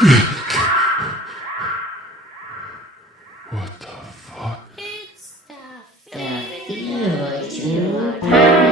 What the fuck? It's the Fever Dream Podcast.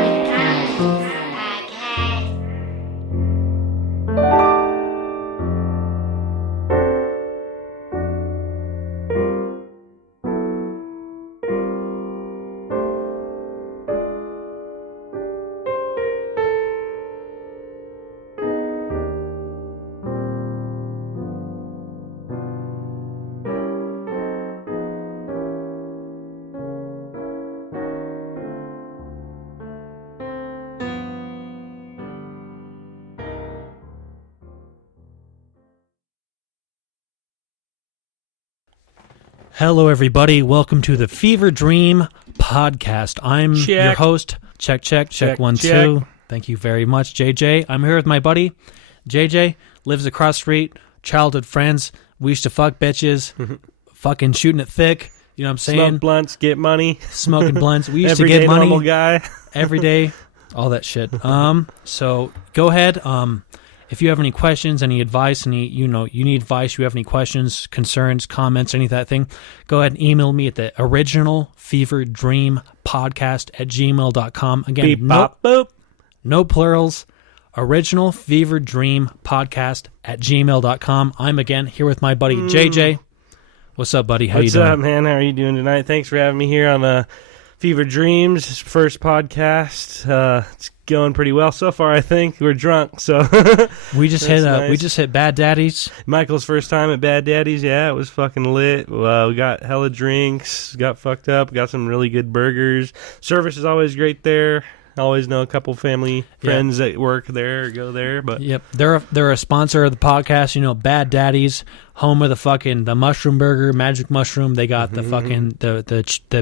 Hello, everybody. Welcome to the Fever Dream Podcast. I'm your host. Check, 1, 2. Thank you very much, JJ. I'm here with my buddy. JJ lives across the street, childhood friends. We used to fuck bitches, fucking shooting it thick. You know what I'm saying? Smoke blunts, get money. Smoking blunts. We used to Everyday get money. normal guy. Every day. All that shit. So go ahead. If you have any questions, any advice, you need advice, you have any questions, concerns, comments, any of that thing, go ahead and email me at the originalfeverdreampodcast@gmail.com. Again, Beep, bop, boop. No plurals, originalfeverdreampodcast@gmail.com. I'm again here with my buddy JJ. What's up, buddy? How you doing? What's up, man? How are you doing tonight? Thanks for having me here on Fever Dreams, first podcast. It's going pretty well so far. I think we're drunk, so we just hit Bad Daddy's. Michael's first time at Bad Daddy's. Yeah, it was fucking lit. We got hella drinks, got fucked up, got some really good burgers. Service is always great there. I always know a couple family friends that work there or go there. But yep, they're a sponsor of the podcast. You know, Bad Daddy's, home of the mushroom burger, magic mushroom. They got the fucking the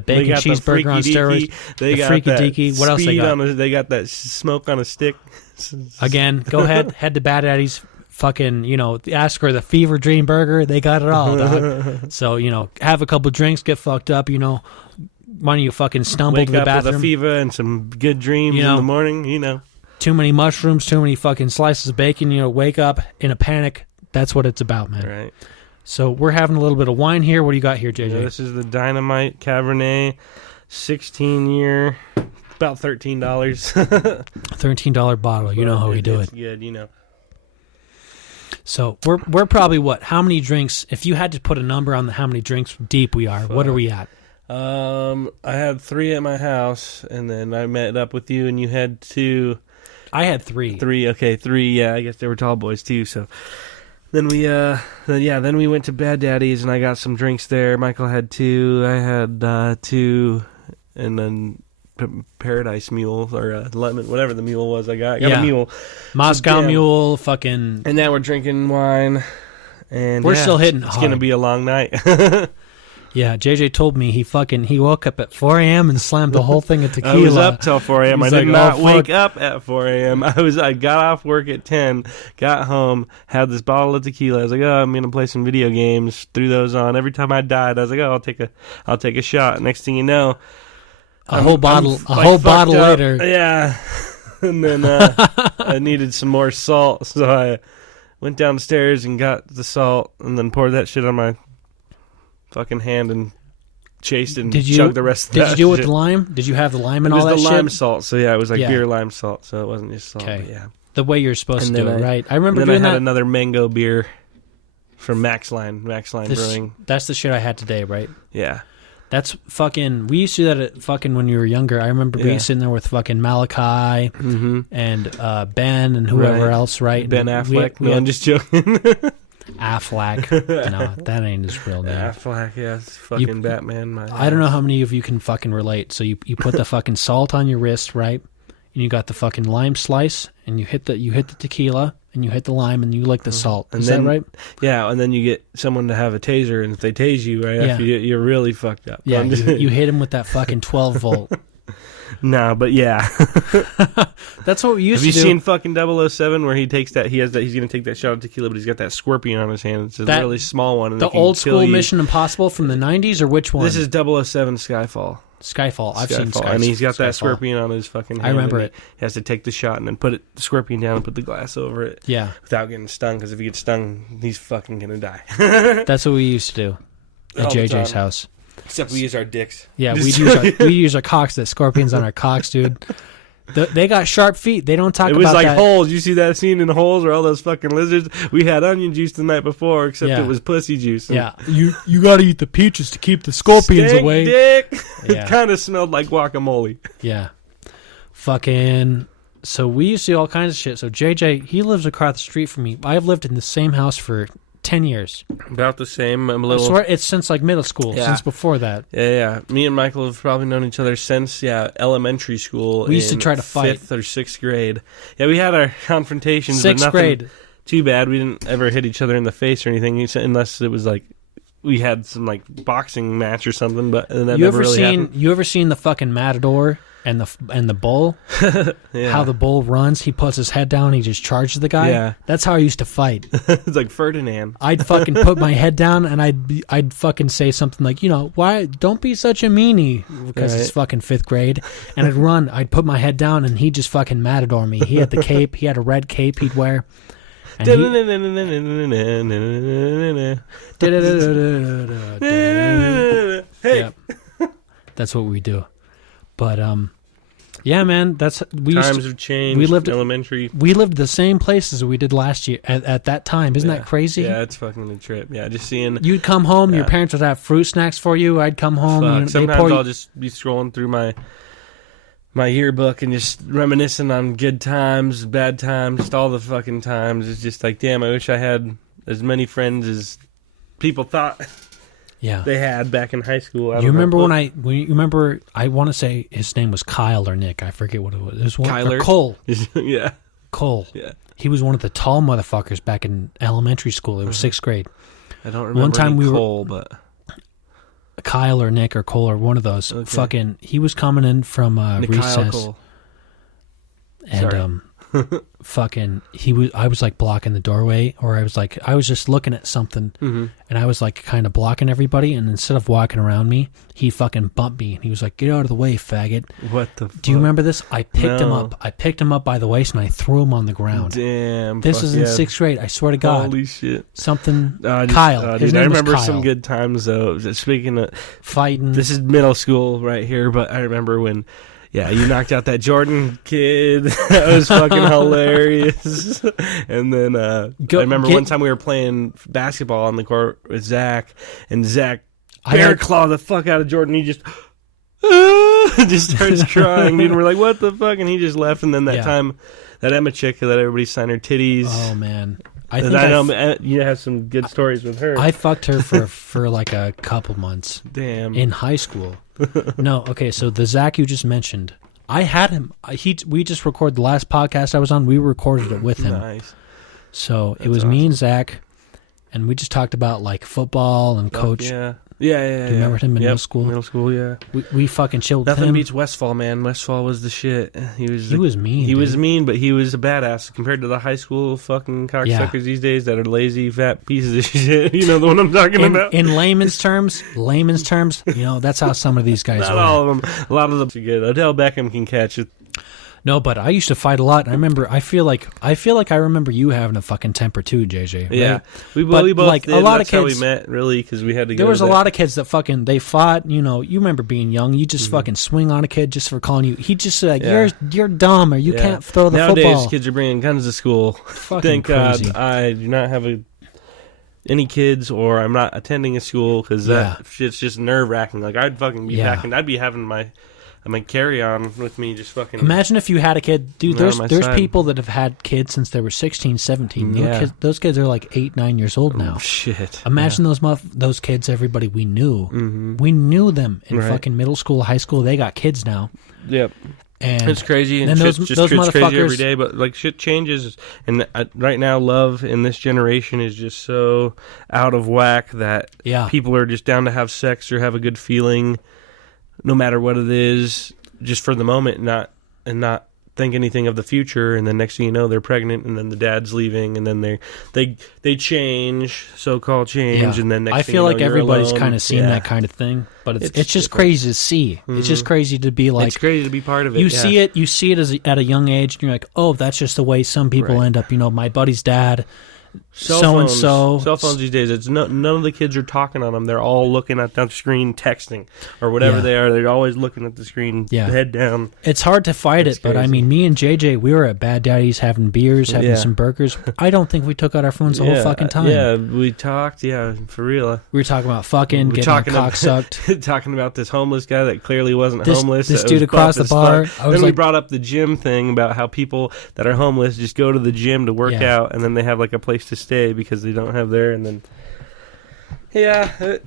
bacon cheeseburger on steroids. They the got freaky that deaky. What else they got? They got that smoke on a stick. Again, go ahead, head to Bad Daddy's. Fucking, ask for the Fever Dream burger. They got it all, dog. So, have a couple drinks, get fucked up, Why don't you fucking stumble Wake to the up bathroom? with a fever and some good dreams in the morning, Too many mushrooms, too many fucking slices of bacon, wake up in a panic. That's what it's about, man. Right. So we're having a little bit of wine here. What do you got here, JJ? Yeah, this is the Dynamite Cabernet, 16-year, about $13. $13 bottle. You know how we do it. It's good, So we're probably what? How many drinks? If you had to put a number on how many drinks deep we are, what are we at? I had 3 at my house, and then I met up with you, and you had 2. I had 3. 3, okay, 3. Yeah, I guess they were tall boys too. So then we went to Bad Daddy's, and I got some drinks there. Michael had 2. I had 2, and then Paradise Mule or lemon, whatever the mule was. I got a mule, Moscow Mule, fucking. And now we're drinking wine, and we're still hitting. It's gonna be a long night. Yeah, JJ told me he woke up at 4 a.m. and slammed the whole thing of tequila. I was up till 4 a.m. I did not wake fuck. up at 4 a.m. I got off work at 10, got home, had this bottle of tequila. I was like, oh, I'm gonna play some video games. Threw those on. Every time I died, I was like, oh, I'll take a shot. Next thing you know, a whole bottle later. Yeah, and then I needed some more salt, so I went downstairs and got the salt, and then poured that shit on my fucking hand and chased and chugged the rest of that. Did you do it with shit. the lime? Did you have the lime and all that shit? It was the lime salt, so yeah, it was like beer lime salt, so it wasn't just salt. Okay. Yeah. The way you're supposed to do it, right? I remember doing that. Then I had another mango beer from Max Line Brewing. That's the shit I had today, right? Yeah. That's fucking... We used to do that at fucking when you were younger. I remember being sitting there with fucking Malachi and Ben and whoever else, right? Ben Affleck. I'm just joking. Affleck. No, that ain't his real name. Affleck, yeah. It's fucking Batman. I don't know how many of you can fucking relate. So you put the fucking salt on your wrist, right? And you got the fucking lime slice, and you hit the tequila, and you hit the lime, and you lick the salt. Is that right? Yeah, and then you get someone to have a taser, and if they tase you right after, you're really fucked up. Yeah, you hit him with that fucking 12 volt. No, but yeah. That's what we used Have to you do. seen fucking 007 where he takes that? He's going to take that shot of tequila, but he's got that scorpion on his hand. It's a That- really small one. And The it can old kill school you. Mission Impossible from the 90s, or which one? This is 007 Skyfall. Skyfall. I've seen Skyfall. And he's got that Skyfall. scorpion on his fucking hand. I remember and it. He has to take the shot and then put the scorpion down and put the glass over it. Yeah. Without getting stung, because if he gets stung, he's fucking going to die. That's what we used to do at All the JJ's time. house. Except we use our dicks. Yeah, we use our cocks. The scorpions on our cocks, dude. They got sharp feet. They don't talk It about was like that. Holes. You see that scene in Holes where all those fucking lizards? We had onion juice the night before, except Yeah. it was pussy juice. Yeah, you got to eat the peaches to keep the scorpions Stank away. Dick. Yeah. It kind of smelled like guacamole. Yeah, fucking. So we used to do all kinds of shit. So JJ, he lives across the street from me. I've lived in the same house for 10 years. About the same. I'm a I little. swear it's since like middle school, Yeah. since before that. Yeah. Me and Michael have probably known each other since elementary school. We used to in try to fight. 5th or 6th grade. Yeah, we had our confrontations. but Sixth nothing grade. Too bad. We didn't ever hit each other in the face or anything, unless it was like we had some like boxing match or something. But that You never ever really seen? happened. You ever seen the fucking matador and the bull? Yeah. How the bull runs? He puts his head down. He just charges the guy. Yeah. That's how I used to fight. It's like Ferdinand. I'd fucking put my head down and I'd fucking say something like, why don't be such a meanie, because it's Right. fucking 5th grade, and I'd run. I'd put my head down and he'd just fucking matador me. He had the cape. He had a red cape he'd wear. And Hey, Yep. That's what we do. But yeah, man, times have changed. we lived- elementary. we lived the same places we did last year at that time. Isn't Yeah. that crazy? Yeah, it's fucking a trip. Yeah, just seeing. You'd come home, your Yeah. parents would have fruit snacks for you. I'd come home. Fuck. They Sometimes pour you- I'll just be scrolling through my yearbook and just reminiscing on good times, bad times, just all the fucking times. It's just like, damn, I wish I had as many friends as people thought yeah. they had back in high school. You remember when you remember? I want to say his name was Kyle or Nick. I forget what it was. It was one, or Kyler? Cole. Yeah, Cole. yeah. He was one of the tall motherfuckers back in elementary school. It was 6th grade. I don't remember One time any we were- Cole, but Kyle or Nick or Cole or one of those. Okay. Fucking. He was coming in from Mikhail recess. Cole. And Sorry. fucking I was like blocking the doorway, or I was just looking at something, Mhm. and I was like kind of blocking everybody, and instead of walking around me, he fucking bumped me and he was like, "Get out of the way, faggot." What the fuck? Do you remember this? I picked him No. up. I picked him up by the waist and I threw him on the ground. Damn. This fuck was in yeah. 6th grade. I swear to God. Holy shit. Something Dude, Kyle. His I name was remember Kyle. some good times though. Speaking of, fighting. this is middle school right here, but I remember when, yeah, you knocked out that Jordan kid. That was fucking hilarious. And then I remember one time we were playing basketball on the court with Zach, and Zach bear clawed the fuck out of Jordan. He just just starts crying, dude. And we're like, what the fuck? And he just left. And then that Yeah. time, that Emma chick that everybody signed her titties. Oh man, I And think I know you have some good stories with her. I fucked her for like a couple months Damn. in high school. No, okay. So the Zach you just mentioned, I had him. We just recorded the last podcast I was on. We recorded it with him. Nice. So it That's was me awesome. and Zach, and we just talked about like football and coach. Yeah. Do you remember him in middle school? Middle school, yeah. We fucking chilled with Nothing him. beats Westfall, man. Westfall was the shit. He was mean. He was dude. mean, but he was a badass compared to the high school fucking cocksuckers these days that are lazy, fat pieces of shit. You know the one I'm talking about? In layman's terms, that's how some of these guys Not were. all of them. A lot of them are good. Odell Beckham can catch it. No, but I used to fight a lot. I feel like I remember you having a fucking temper too, JJ. Right? Yeah. We But, both like, did. a lot That's of how kids- we met, really, because we had to go There was to a that. lot of kids that fucking they fought. You remember being young. You Mm-hmm. just fucking swing on a kid just for calling you. He just said, Yeah. "You're dumb," or "You Yeah. can't throw the Nowadays, football." kids are bringing guns to school. Fucking Thank crazy. God I do not have any kids, or I'm not attending a school, because that shit's just nerve wracking. Like I'd fucking be packing. I'd be having my carry on with me, just fucking. Imagine if you had a kid, dude. Not on my There's side. people that have had kids since they were 16, 17. Yeah. Those kids are like 8, 9 years old now. Oh, shit. Imagine those kids. Everybody we knew, we knew them in Right. fucking middle school, high school. They got kids now, Yep. and It's crazy, and then shit's those just crazy motherfuckers- every day. But like shit changes, and right now, love in this generation is just so out of whack that Yeah. people are just down to have sex or have a good feeling, no matter what it is. just for the moment, not think anything of the future, and then next thing you know, they're pregnant, and then the dad's leaving, and then they change, so-called change, and then next I thing feel you know, like you're everybody's alone. kind of seen that kind of thing, but it's just different. crazy to see. It's just crazy to be like, it's crazy to be part of it. you see it at a young age, and you're like, oh, that's just the way some people end up. My buddy's dad, so and so. Cell phones these days, it's none of the kids are talking on them. They're all looking at the screen, texting or whatever they are. They're always looking at the screen, head down. It's hard to fight it, but I mean, me and JJ, we were at Bad Daddy's having beers, having some burgers. I don't think we took out our phones the whole fucking time. Yeah, we talked. Yeah, for real. We were talking about fucking, getting our cock sucked. Talking about this homeless guy that clearly wasn't homeless. This dude across the bar. Then we brought up the gym thing about how people that are homeless just go to the gym to work out, and then they have like a place to stay because they don't have there, and then it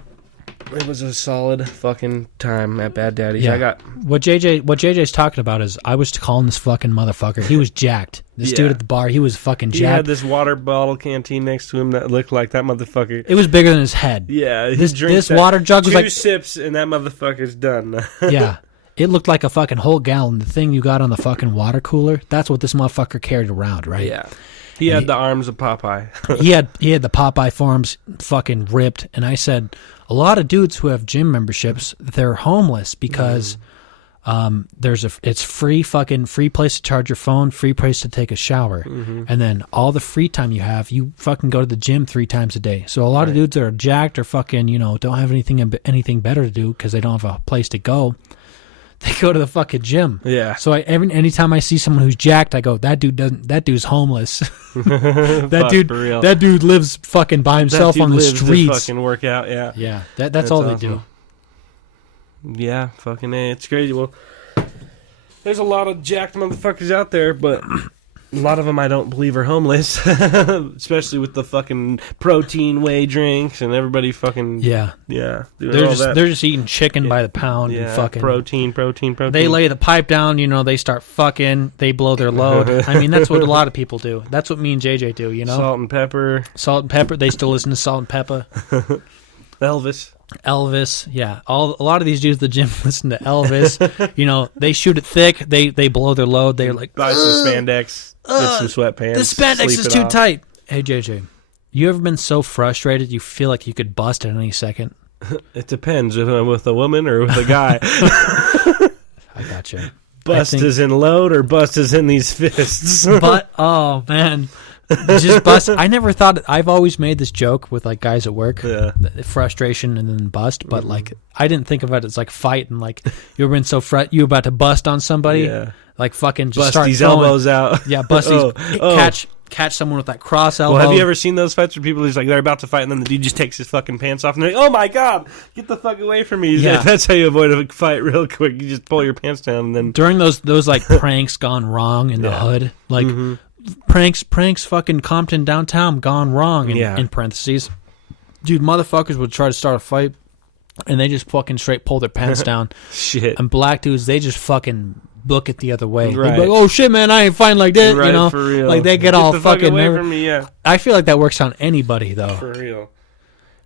was a solid fucking time at Bad Daddy's. Yeah. I got what JJ's talking about is I was calling this fucking motherfucker. He was jacked. This dude at the bar, he was fucking jacked. He had this water bottle canteen next to him that looked like that motherfucker. It was bigger than his head. Yeah, this water jug was like 2 sips and that motherfucker's done. Yeah. It looked like a fucking whole gallon. The thing you got on the fucking water cooler, that's what this motherfucker carried around, right? Yeah. He had the arms of Popeye. he had the Popeye forms fucking ripped, and I said a lot of dudes who have gym memberships, they're homeless because it's free place to charge your phone, free place to take a shower, and then all the free time you have, you fucking go to the gym 3 times a day. So a lot of dudes that are jacked or fucking don't have anything better to do because they don't have a place to go. They go to the fucking gym. Yeah. So anytime I see someone who's jacked, I go, that dude's homeless. that dude lives fucking by himself on the streets. To fucking work out, yeah. Yeah. That's all awesome. they do. Yeah, fucking A. It's crazy. Well, there's a lot of jacked motherfuckers out there, but a lot of them I don't believe are homeless, especially with the fucking protein whey drinks and everybody fucking doing all that. They're just eating chicken by the pound and fucking protein. They lay the pipe down, they start fucking, they blow their load. I mean, that's what a lot of people do. That's what me and JJ do, Salt and pepper. They still listen to Salt and Pepper. Elvis, yeah. A lot of these dudes at the gym listen to Elvis. They shoot it thick. They blow their load. They're like, buy some spandex, get some sweatpants. The spandex is too tight. Hey JJ, you ever been so frustrated you feel like you could bust at any second? It depends if I'm with a woman or with a guy. I gotcha. Bust is in load or bust is in these fists. But oh man. Just bust. I never thought. I've always made this joke with like guys at work, frustration and then bust. But like, I didn't think of it as like fight and like you ever been so you about to bust on somebody, like fucking just bust start these throwing, elbows out. Yeah, bust these. Catch someone with that cross elbow. Well, have you ever seen those fights where people just like they're about to fight and then the dude just takes his fucking pants off and they're like, "Oh my god, get the fuck away from me!" Yeah. That's how you avoid a fight real quick. You just pull your pants down and then during those like pranks gone wrong in the hood, like. Pranks fucking Compton downtown gone wrong in parentheses. Dude, motherfuckers would try to start a fight and they just fucking straight pull their pants down. Shit. And black dudes, they just fucking book it the other way. Right. They'd be like, oh shit, man, I ain't fighting like that. Right, for real. Like they get all the fucking away from me, yeah. I feel like that works on anybody though. For real.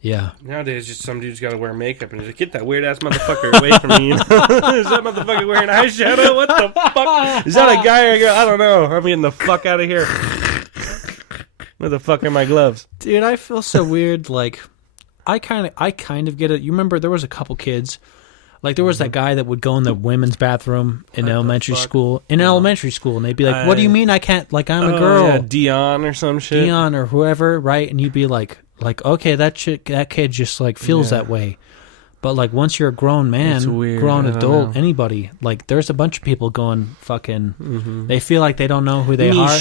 Yeah. Nowadays, just some dude's got to wear makeup and just like, get that weird ass motherfucker away from me. Is that motherfucker wearing eyeshadow? What the fuck? Is that a guy or a girl? I don't know. I'm getting the fuck out of here. Where the fuck are my gloves? Dude, I feel so weird. Like, I kind of get it. You remember there was a couple kids. Like, there was that guy that would go in the women's bathroom in elementary school. Elementary school, and they'd be like, what do you mean I can't? Like, I'm a girl. Yeah, Dion or some shit. Dion or whoever, right? And you'd be like, okay, that kid just, like, feels that way. But, like, once you're a grown man, grown adult, anybody, like, there's a bunch of people going fucking, they feel like they don't know who they are.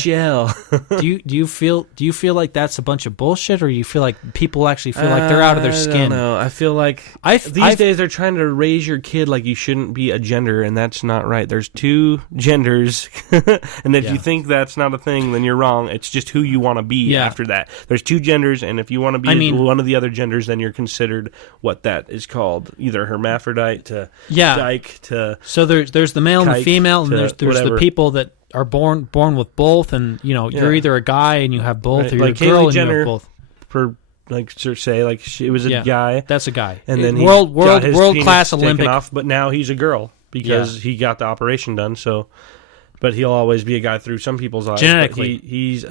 Do you feel like that's a bunch of bullshit, or you feel like people actually feel like they're out of their skin? I don't know. I feel like these days they're trying to raise your kid like you shouldn't be a gender, and that's not right. There's 2 genders, and if you think that's not a thing, then you're wrong. It's just who you want to be after that. There's 2 genders, and if you want to be one of the other genders, then you're considered what that is called. Either hermaphrodite to dyke to so there's the male and the female, and there's whatever. the people that are born with both, and you're either a guy and you have both, or you're a girl and you have both. For it was a guy. That's a guy, and then world got his class penis Olympic taken off, but now he's a girl. because he got the operation done. So, but he'll always be a guy through some people's eyes. Genetically. But he's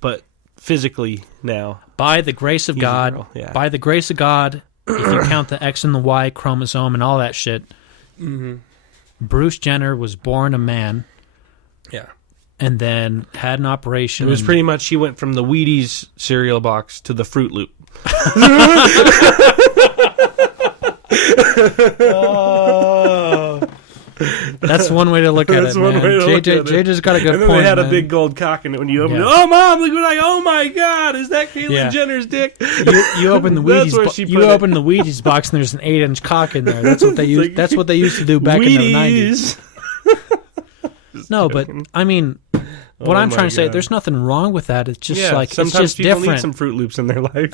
but physically now. By the grace of God, girl, yeah. by the grace of God, if you count the X and the Y chromosome and all that shit, Bruce Jenner was born a man. Yeah. And then had an operation. It was pretty much, she went from the Wheaties cereal box to the Fruit Loop. That's one way to look at it, man. JJ's got a good point. And then point, they had man. a big gold cock in it when you opened it. Oh, Mom, look what oh my God, is that Caitlyn Jenner's dick? You open the Wheaties box and there's an 8-inch cock in there. That's what they used. That's what they used to do back in the 90s. No, but I mean, what I'm trying to say, there's nothing wrong with that. It's just like sometimes it's just people different. need some Fruit Loops in their life.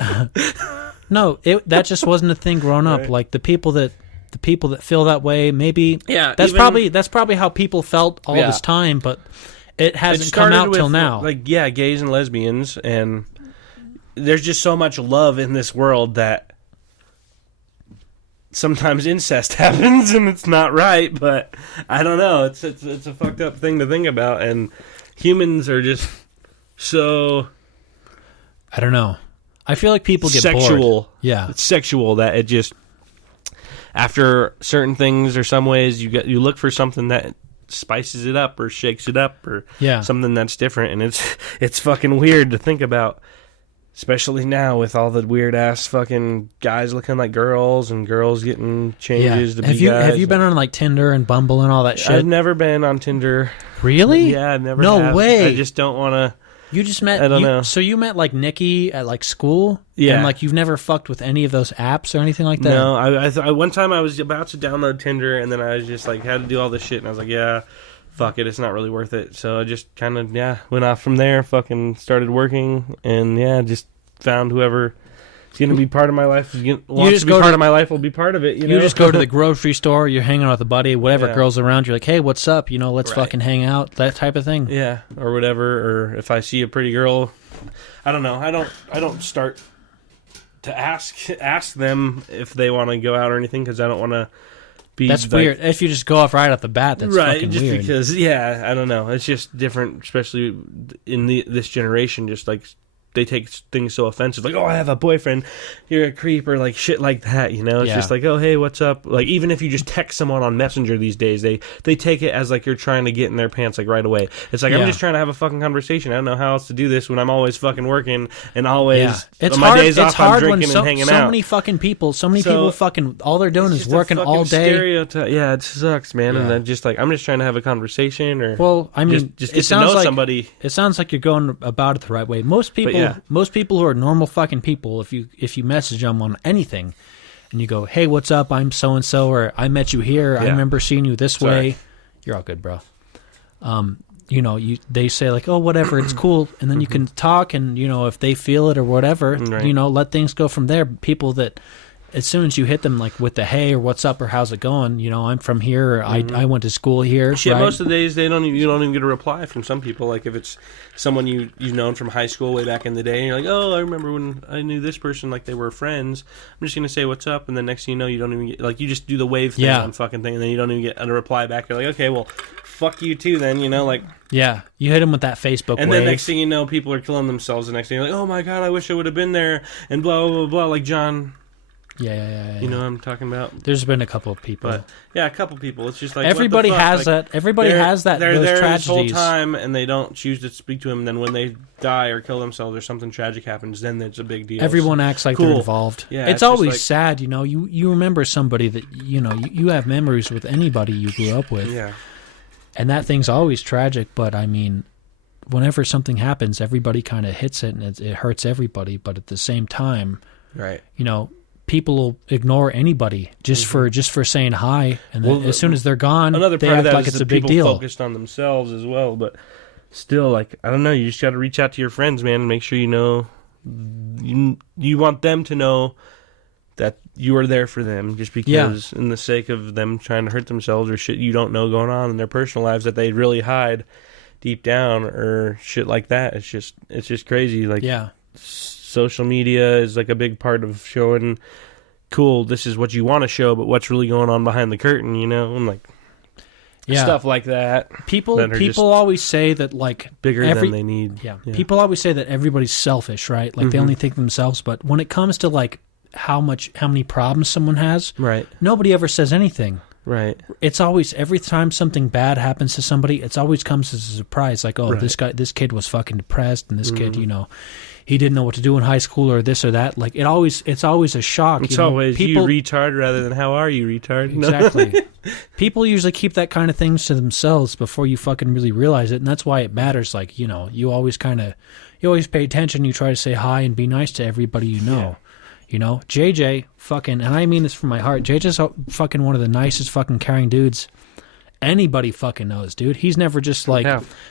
No, that just wasn't a thing growing up. Like the people that feel that way, maybe that's probably how people felt all this time, but it hasn't come out till now. Like gays and lesbians, and there's just so much love in this world that sometimes incest happens and it's not right, but I don't know. It's a fucked up thing to think about, and humans are just so, I don't know. I feel like people get sexual. bored. Yeah, it's sexual that it just, after certain things or some ways, you look for something that spices it up or shakes it up or something that's different, and it's fucking weird to think about. Especially now with all the weird ass fucking guys looking like girls and girls getting changes to be guys. Have you been on like Tinder and Bumble and all that shit? I've never been on Tinder. Really? Yeah, I've never. No way. I just don't want to. You just met. I don't know. So you met like Nikki at like school. Yeah. And like you've never fucked with any of those apps or anything like that. No, I one time I was about to download Tinder and then I was just like had to do all this shit and I was like, yeah, fuck it, it's not really worth it. So I just kind of, went off from there, fucking started working, and just found whoever is going to be part of my life, wants to be part of my life, will be part of it. You know? Just go to the grocery store, you're hanging out with a buddy, whatever, girls around, you're like, hey, what's up? Let's fucking hang out, that type of thing. Yeah, or whatever. Or if I see a pretty girl, I don't know. I don't start to ask them if they want to go out or anything, because I don't want to. That's weird. If you just go off right off the bat, that's fucking just weird. Because I don't know. It's just different, especially in this generation. Just like they take things so offensive, like, oh, I have a boyfriend, you're a creep, or like shit like that. It's just like, oh, hey, what's up? Like even if you just text someone on Messenger these days, they take it as like you're trying to get in their pants like right away. It's like I'm just trying to have a fucking conversation. I don't know how else to do this when I'm always fucking working and always it's on my hard, days off I'm drinking and hanging out. So many people fucking all they're doing is working all day. Stereotype. Yeah, it sucks, man. And then just like I'm just trying to have a conversation, or I mean, just get to know somebody. It sounds like you're going about it the right way. Most people who are normal fucking people, if you message them on anything and you go, hey, what's up, I'm so and so, or I met you here, I remember seeing you this way, you're all good, bro. They say like, oh, whatever, it's cool, and then you can talk, and if they feel it or whatever, let things go from there. People that as soon as you hit them like with the hey or what's up or how's it going, I'm from here, or I went to school here. Shit, most of the days you don't even get a reply from some people. Like if it's someone you've known from high school way back in the day, and you're like, oh, I remember when I knew this person, like they were friends. I'm just gonna say what's up, and then next thing you know, you don't even get, like, you just do the wave thing on fucking thing, and then you don't even get a reply back. You're like, okay, well, fuck you too, then, like. Yeah, you hit them with that Facebook and wave. Then next thing you know, people are killing themselves. The next thing you're like, oh my god, I wish I would have been there, and blah blah blah, blah, like John. Yeah. You know what I'm talking about? There's been a couple of people. But, a couple people. It's just like everybody what the fuck? has that. Everybody has that. They're those there tragedies. this whole time, and they don't choose to speak to him. And then when they die or kill themselves or something tragic happens, then it's a big deal. Everyone acts like they're involved. Yeah, it's always sad. You remember somebody that you have memories with anybody you grew up with. Yeah. And that thing's always tragic. But I mean, whenever something happens, everybody kind of hits it, and it hurts everybody. But at the same time, right? People will ignore anybody just for saying hi, and then as soon as they're gone, another they part of act that like is it's that a big people deal. Focused on themselves as well, but still, like, I don't know. You just got to reach out to your friends, man, and make sure you want them to know that you are there for them, just because, in the sake of them trying to hurt themselves or shit you don't know going on in their personal lives that they really hide deep down or shit like that. It's just crazy. Like, social media is like a big part of showing cool, this is what you want to show, but what's really going on behind the curtain, and like stuff like that. People always say that like bigger than they need. Yeah. People always say that everybody's selfish, right? Like they only think of themselves. But when it comes to like how many problems someone has, right? Nobody ever says anything. Right. It's always, every time something bad happens to somebody, it always comes as a surprise. Like, oh, this kid was fucking depressed, and this kid, he didn't know what to do in high school, or this or that. Like, it's always a shock. It's always people, you retard rather than how are you retard. Exactly. People usually keep that kind of things to themselves before you fucking really realize it, and that's why it matters. Like, you always pay attention. You try to say hi and be nice to everybody you know. Yeah. JJ fucking, and I mean this from my heart, JJ's fucking one of the nicest fucking caring dudes anybody fucking knows, dude. He's never just like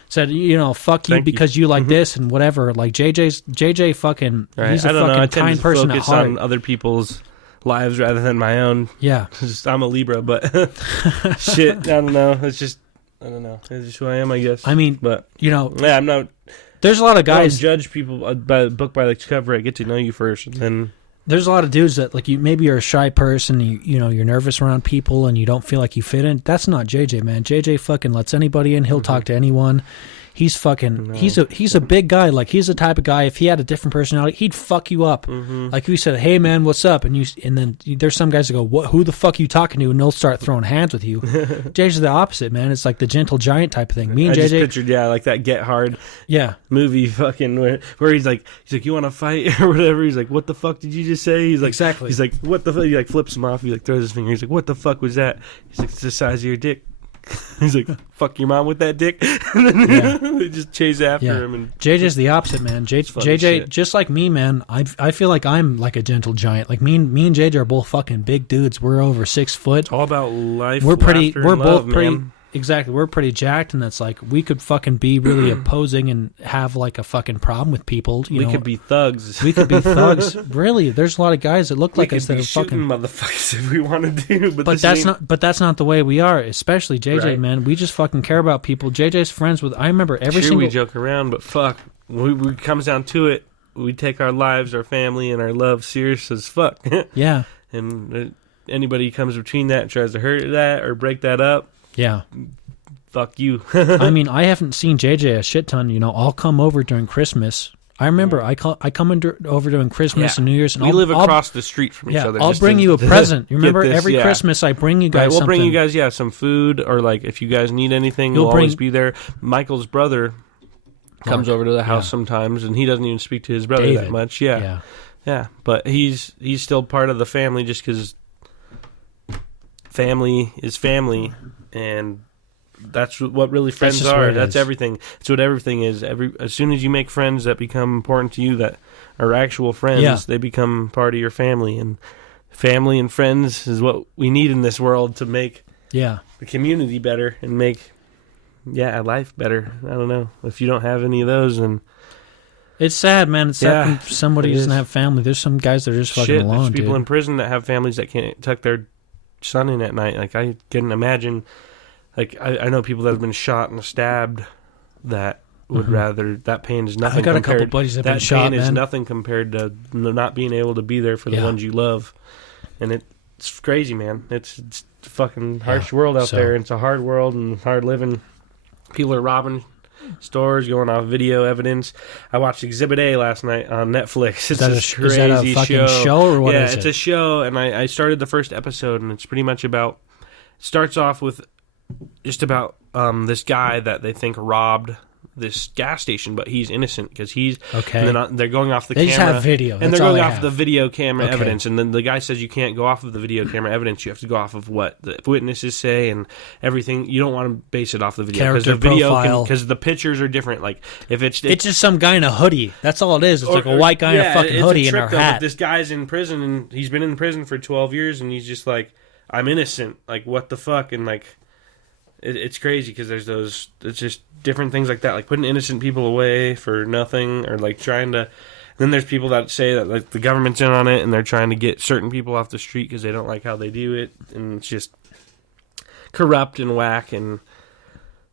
said, fuck you because you like this and whatever. Like JJ fucking, he's a fucking kind person at heart. On other people's lives rather than my own. Yeah. I'm a Libra, but shit, I don't know. It's just, I don't know. It's just who I am, I guess. I mean, but I'm not. There's a lot of guys. I don't judge people by book by the cover. I get to know you first, and then. There's a lot of dudes that, like, maybe you're a shy person, you're nervous around people, and you don't feel like you fit in. That's not JJ, man. JJ fucking lets anybody in. He'll talk to anyone. He's fucking, he's a big guy. Like, he's the type of guy, if he had a different personality, he'd fuck you up. Like, you said, hey, man, what's up? And then there's some guys that go, who the fuck are you talking to? And they'll start throwing hands with you. JJ's the opposite, man. It's like the gentle giant type of thing. Me and JJ. Just pictured, like that Get Hard movie fucking where he's like, you want to fight or whatever? He's like, what the fuck did you just say? He's like, exactly. He's like, what the fuck? He like flips him off. He like throws his finger. He's like, what the fuck was that? He's like, it's the size of your dick. He's like, fuck your mom with that dick. And then they just chase after him. And JJ's the opposite, man. JJ, just like me, man, I feel like I'm like a gentle giant. Like me and JJ are both fucking big dudes. We're over 6 foot. It's all about life. We're both love, pretty. Man. Exactly, we're pretty jacked, and that's like we could fucking be really opposing and have like a fucking problem with people. We could be thugs. We could be thugs. Really, there's a lot of guys that look like us that are fucking motherfuckers if we want to do. But that's not the way we are. Especially JJ, man. We just fucking care about people. JJ's friends with. I remember we joke around, but fuck, when it comes down to it, we take our lives, our family, and our love serious as fuck. Yeah. And anybody comes between that and tries to hurt that or break that up. Yeah. Fuck you. I mean, I haven't seen JJ a shit ton. I'll come over during Christmas. I remember I come over during Christmas and New Year's. And we live across the street from each other. I'll bring you a present. You remember every Christmas I bring you guys we'll something. Bring you guys, some food, or like if you guys need anything, we'll always be there. Michael's brother comes over to the house sometimes, and he doesn't even speak to his brother that much. Yeah. But he's still part of the family just because family is family. And that's what really friends are. That's everything. It's what everything is. As soon as you make friends that become important to you, that are actual friends, they become part of your family. And family and friends is what we need in this world to make the community better and make life better. I don't know. If you don't have any of those, then it's sad, man. It's sad when somebody doesn't have family. There's some guys that are just fucking alone. There's people in prison that have families that can't tuck their son in at night. Like, I couldn't imagine. Like, I know people that have been shot and stabbed that would rather, that pain is nothing. I got a couple buddies that have been shot, man. That pain is nothing compared to not being able to be there for the ones you love. And it's crazy, man. It's a fucking harsh world out there. It's a hard world and hard living. People are robbing stores, going off video evidence. I watched Exhibit A last night on Netflix. It's crazy is that a fucking show or what is it? Yeah, it's a show, and I started the first episode, and it's pretty much about, starts off with just about this guy that they think robbed this gas station, but he's innocent because he's okay. And then they're going off the camera. They just have video, and they're going off the video camera evidence. And then the guy says you can't go off of the video camera evidence. You have to go off of what the witnesses say and everything. You don't want to base it off the video because the video because the pictures are different. Like if it's just some guy in a hoodie. That's all it is. It's like a white guy in a fucking hoodie and a hat. This guy's in prison and he's been in prison for 12 years and he's just like, I'm innocent. Like what the fuck? And like. It's crazy because there's those. It's just different things like that, like putting innocent people away for nothing, or like trying to. Then there's people that say that like the government's in on it, and they're trying to get certain people off the street because they don't like how they do it, and it's just corrupt and whack and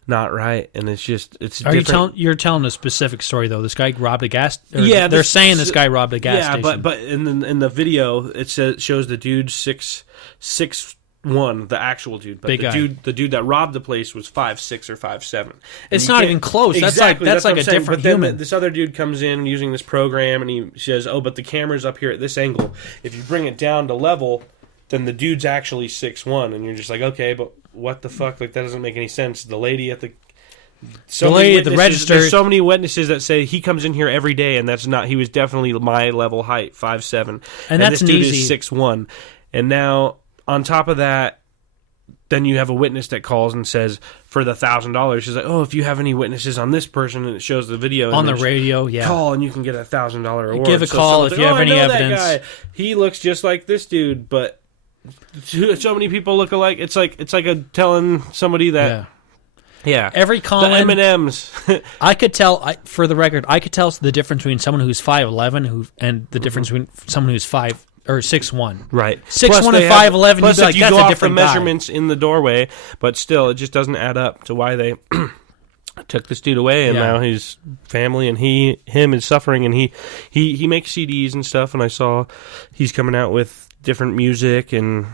not right, and it's Are different. you're telling a specific story though? This guy robbed a gas. Yeah, they're saying this guy robbed a gas station. Yeah, but in the video it shows the dude 6'1", the actual dude, but Big guy. the dude that robbed the place was 5'6" or 5'7". It's not even close. Exactly, That's like what a I'm saying. different But then human. this other dude comes in using this program, and he says, "Oh, but the camera's up here at this angle. If you bring it down to level, then the dude's actually 6'1", and you're just like, okay, but what the fuck? Like that doesn't make any sense. The lady at the register. There's so many witnesses that say he comes in here every day, and that's not. He was definitely my level height, 5'7", and that's this dude easy. is 6'1", and now on top of that. Then you have a witness that calls and says, for the $1,000, she's like, "Oh, if you have any witnesses on this person," and it shows the video on the radio. Yeah, call and you can get a $1,000 reward. Give a call if you have any evidence. That guy. He looks just like this dude, but so many people look alike. It's like telling somebody that. Yeah. Every call the M&Ms. I could tell. For the record, I could tell the difference between someone who's 5'11" and the difference between someone who's 6'1". Right. 6'1" and 5'11". Plus, You'd be like, if you that's go a off different the guy. measurements in the doorway, but still, it just doesn't add up to why they took this dude away, and now his family and him is suffering, and he makes CDs and stuff, and I saw he's coming out with different music and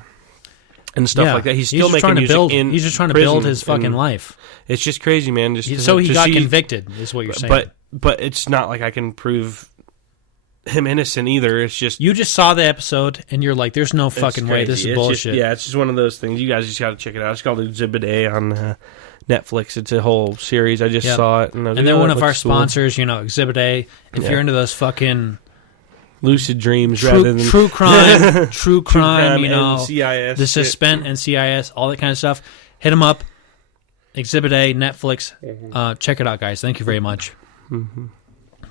stuff like that. He's still making music in He's just trying to prison, build his fucking and life. It's just crazy, man. So he got convicted, is what you're saying. But it's not like I can prove him innocent either. It's just you just saw the episode and you're like, "There's no fucking way. This is bullshit." It's just one of those things. You guys just got to check it out. It's called Exhibit A on Netflix. It's a whole series. I just saw it, and they're one of our sponsors. You know, Exhibit A. If you're into those fucking lucid dreams, rather than true crime, you know, NCIS, the suspense, NCIS, all that kind of stuff, hit them up. Exhibit A, Netflix. Check it out, guys. Thank you very much. Mm-hmm.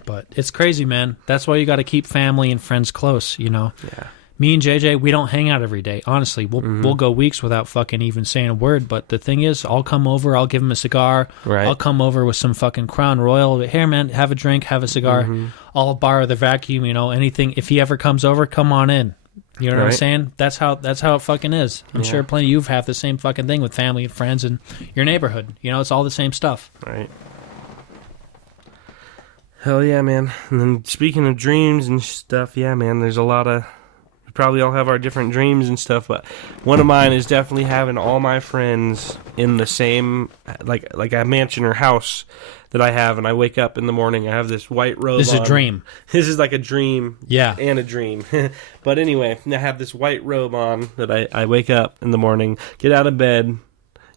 But it's crazy, man. That's why you got to keep family and friends close, you know. Yeah. Me and JJ, we don't hang out every day. Honestly, we'll go weeks without fucking even saying a word. But the thing is, I'll come over, I'll give him a cigar. Right. I'll come over with some fucking Crown Royal. Here, man, have a drink, have a cigar. I'll borrow the vacuum, you know, anything. If he ever comes over, come on in. You know what I'm saying? That's how it fucking is. I'm sure plenty of you have the same fucking thing with family and friends in your neighborhood. You know, it's all the same stuff. Right. Hell yeah, man. And then speaking of dreams and stuff, yeah, man, there's a lot of... We probably all have our different dreams and stuff, but one of mine is definitely having all my friends in the same... Like a mansion or house that I have, and I wake up in the morning, I have this white robe This is on. a dream. This is like a dream. Yeah. And a dream. But anyway, I have this white robe on that I wake up in the morning, get out of bed...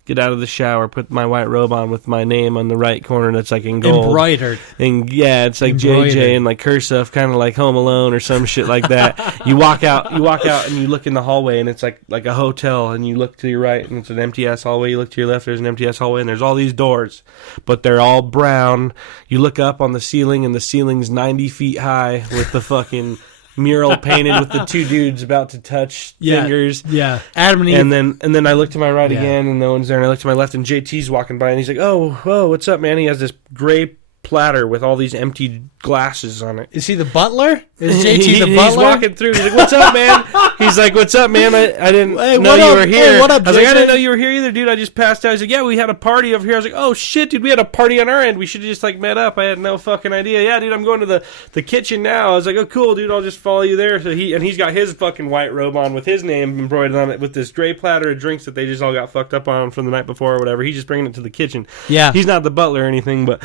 Get out of the shower, put my white robe on with my name on the right corner that's like in gold. Embroidered. And yeah, it's like Embroidered. JJ and like cursive, kind of like Home Alone or some shit like that. You walk out and you look in the hallway and it's like a hotel, and you look to your right and it's an empty ass hallway. You look to your left, there's an empty ass hallway, and there's all these doors, but they're all brown. You look up on the ceiling and the ceiling's 90 feet high with the fucking mural painted with the two dudes about to touch fingers. Yeah. Adam and Eve. And then I look to my right again and no one's there, and I look to my left and JT's walking by and he's like, oh, whoa, what's up, man? He has this gray platter with all these empty glasses on it. Is he the butler? Is JT the butler? He's walking through. He's like, what's up, man? He's like, what's up, man? I didn't know what you up? were here. Hey, what up, I was like, I JJ? didn't know you were here either, dude. I just passed out. He's like, yeah, we had a party over here. I was like, oh, shit, dude, we had a party on our end. We should have just, like, met up. I had no fucking idea. Yeah, dude, I'm going to the kitchen now. I was like, oh, cool, dude, I'll just follow you there. So he's got his fucking white robe on with his name embroidered on it with this gray platter of drinks that they just all got fucked up on from the night before or whatever. He's just bringing it to the kitchen. Yeah. He's not the butler or anything, but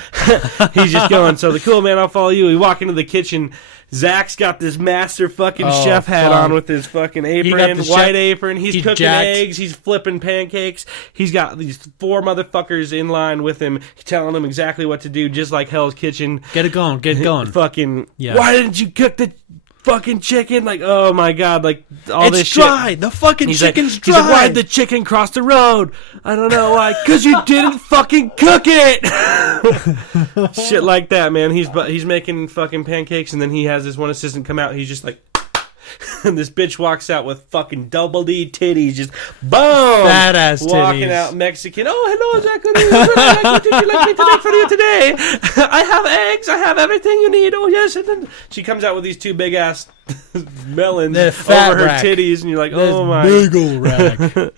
he's just going, so the cool, man, I'll follow you. We walk into the kitchen. Zach's got this master fucking chef hat on with his fucking apron, white apron. He's cooking eggs. He's flipping pancakes. He's got these 4 motherfuckers in line with him, telling him exactly what to do, just like Hell's Kitchen. Get it going. Get it going. Fucking, why didn't you cook the fucking chicken? Like, oh my god, like all this shit. It's dry. The fucking chicken's dry. He's like, why'd the chicken cross the road? I don't know why. Because you didn't fucking cook it. Shit like that, man. He's making fucking pancakes, and then he has this one assistant come out. He's just like, and this bitch walks out with fucking double D titties, just boom, fat ass titties, walking out Mexican. Oh, hello, Zachary. What would you like me to make for you today? I have eggs. I have everything you need. Oh yes. And then she comes out with these 2 big ass melons over her titties, and you're like, oh my, big ol' rack.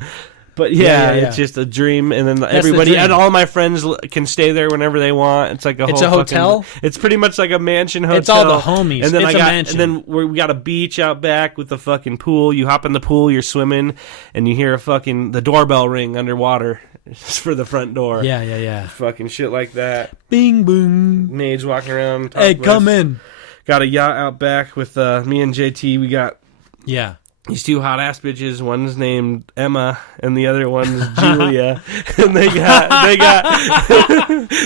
But Yeah. it's just a dream, and then the everybody dream. and all my friends can stay there whenever they want. It's like It's a hotel? It's pretty much like a mansion hotel. It's all the homies. And then It's a mansion. and then we got a beach out back with the fucking pool. You hop in the pool, you're swimming, and you hear the doorbell ring underwater. It's for the front door. Yeah. Fucking shit like that. Bing, boom. Maids walking around. Hey, topless. come in. Got a yacht out back with me and JT. We got Yeah. these two hot ass bitches. One's named Emma, and the other one's Julia. And they got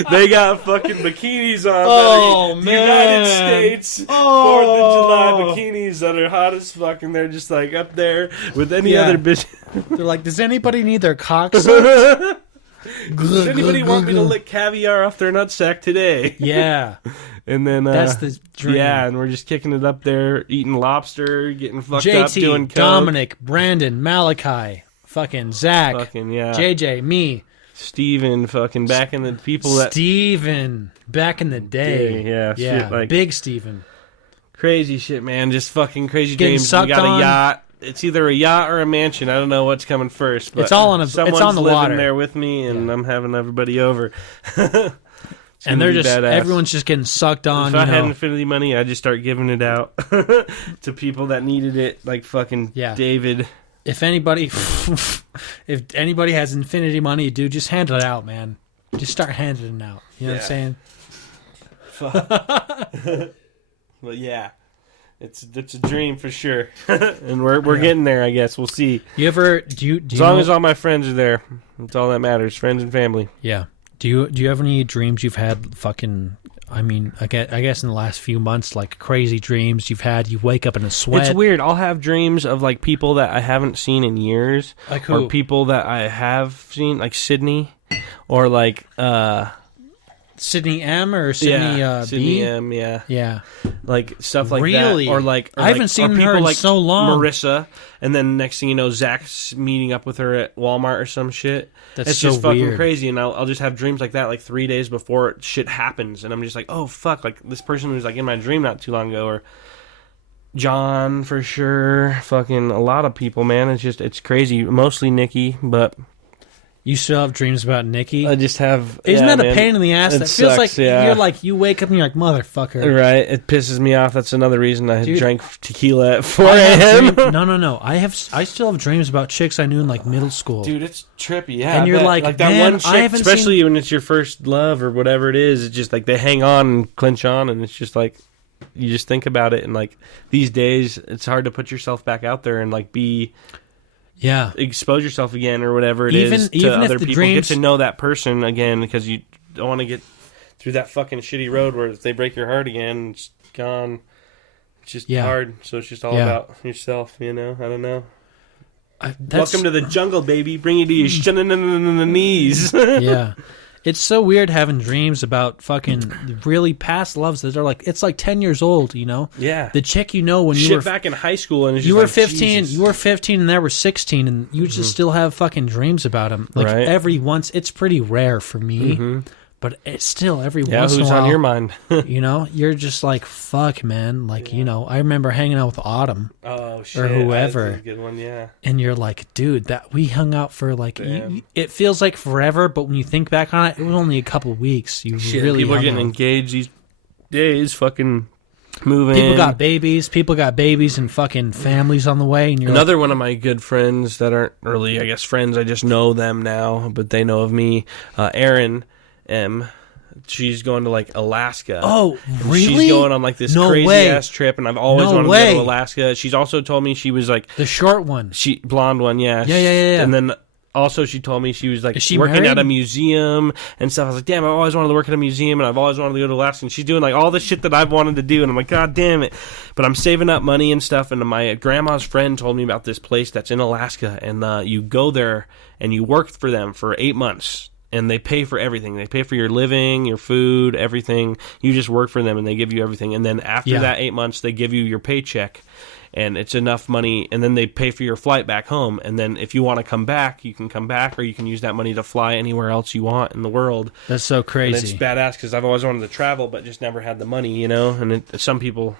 they got fucking bikinis on. Oh, the man. United States 4th of July bikinis that are hot as fuck, and they're just like up there with any Yeah. other bitch. They're like, does anybody need their cock sucked? Does anybody want me to lick caviar off their nutsack today? Yeah. And then That's the dream. Yeah, and we're just kicking it up there, eating lobster, getting fucked up, doing JT, coke. Dominic, Brandon, Malachi, fucking Zach, Fucking yeah. JJ, me, Steven, fucking back in the people that Steven, back in the day. Yeah, shit, like big Steven. crazy shit, man. Just fucking crazy Getting dreams. We sucked got on. a yacht. It's either a yacht or a mansion. I don't know what's coming first. But It's all on someone's it's on the living water. there with me, and Yeah. I'm having everybody over. And they're be just badass. everyone's just getting sucked on. If I you had know. infinity money, I'd just start giving it out to people that needed it, like fucking Yeah. David. If anybody has infinity money, dude, just hand it out, man. Just start handing it out. You know what I'm saying? But yeah, it's a dream for sure, and we're getting there. I guess we'll see. You ever do you As long as all my friends are there, that's all that matters. Friends and family. yeah. Do you have any dreams you've had? Fucking, I mean, I guess in the last few months, like crazy dreams you've had. You wake up in a sweat. It's weird. I'll have dreams of like people that I haven't seen in years, Like who? or people that I have seen, like Sydney, or like Sydney M or Sydney Sydney B? M, yeah. Yeah. Like stuff like Really? that, or like I haven't seen her in so long. Marissa, and then next thing you know, Zach's meeting up with her at Walmart or some shit. That's it's so just fucking weird. crazy, and I'll just have dreams like that, like 3 days before shit happens, and I'm just like, oh fuck, like this person was like in my dream not too long ago, or John for sure, fucking a lot of people, man. It's crazy, mostly Nikki, but. You still have dreams about Nikki? I just have. Isn't yeah, that man. a pain in the ass? It That feels sucks, like yeah. you're like you wake up and you're like motherfucker. Right, it pisses me off. That's another reason I Dude, drank tequila at 4 I have a.m. dream- no. I still have dreams about chicks I knew in like middle school. Dude, it's trippy. Yeah, And I you're bet. like, that man, one chick, I haven't especially when it's your first love or whatever it is. It's just like they hang on and clinch on, and it's just like you just think about it. And like these days, it's hard to put yourself back out there and like Yeah. expose yourself again or whatever it Even- is to even if other the people. dreams- Get to know that person again, because you don't want to get through that fucking shitty road where if they break your heart again, it's gone. It's just Yeah. hard. So it's just all Yeah. about yourself. I don't know. That's, Welcome to the jungle, baby. Bring you to your knees. yeah. It's so weird having dreams about fucking really past loves that are like it's like 10 years old, you know? Yeah. The chick you know when Shit you were back in high school, and it's you just were like, 15, Jesus. you were 15 and they were 16 and you just still have fucking dreams about them. Like Right. every once it's pretty rare for me, but it's still every Yeah, once in a who's while. on your mind? You know, you're just like fuck, man. Like, you know, I remember hanging out with Autumn Oh shit, or whoever. That's a good one. Yeah. and you're like, dude, that we hung out for like Damn. it feels like forever, but when you think back on it, it was only a couple weeks. You Shit, really people are hung getting out. engaged these days. Fucking moving. People got babies and fucking families on the way, and you're Another one of my good friends that aren't really, I guess, friends. I just know them now, but they know of me. Erin M. She's going to like Alaska. Oh, And really? She's going on like this No crazy way. ass trip, and I've always No wanted to way. go to Alaska. She's also told me she was like the short one. blonde one, yeah. Yeah. And then also she told me she was like Is she working married? at a museum and stuff. I was like, damn, I've always wanted to work at a museum, and I've always wanted to go to Alaska. And she's doing like all the shit that I've wanted to do, and I'm like, god damn it. But I'm saving up money and stuff, and my grandma's friend told me about this place that's in Alaska, and you go there and you work for them for 8 months. And they pay for everything. They pay for your living, your food, everything. You just work for them, and they give you everything. And then after Yeah. that 8 months, they give you your paycheck, and it's enough money. And then they pay for your flight back home. And then if you want to come back, you can come back, or you can use that money to fly anywhere else you want in the world. That's so And crazy. it's badass because I've always wanted to travel, but just never had the money, you know. And some people,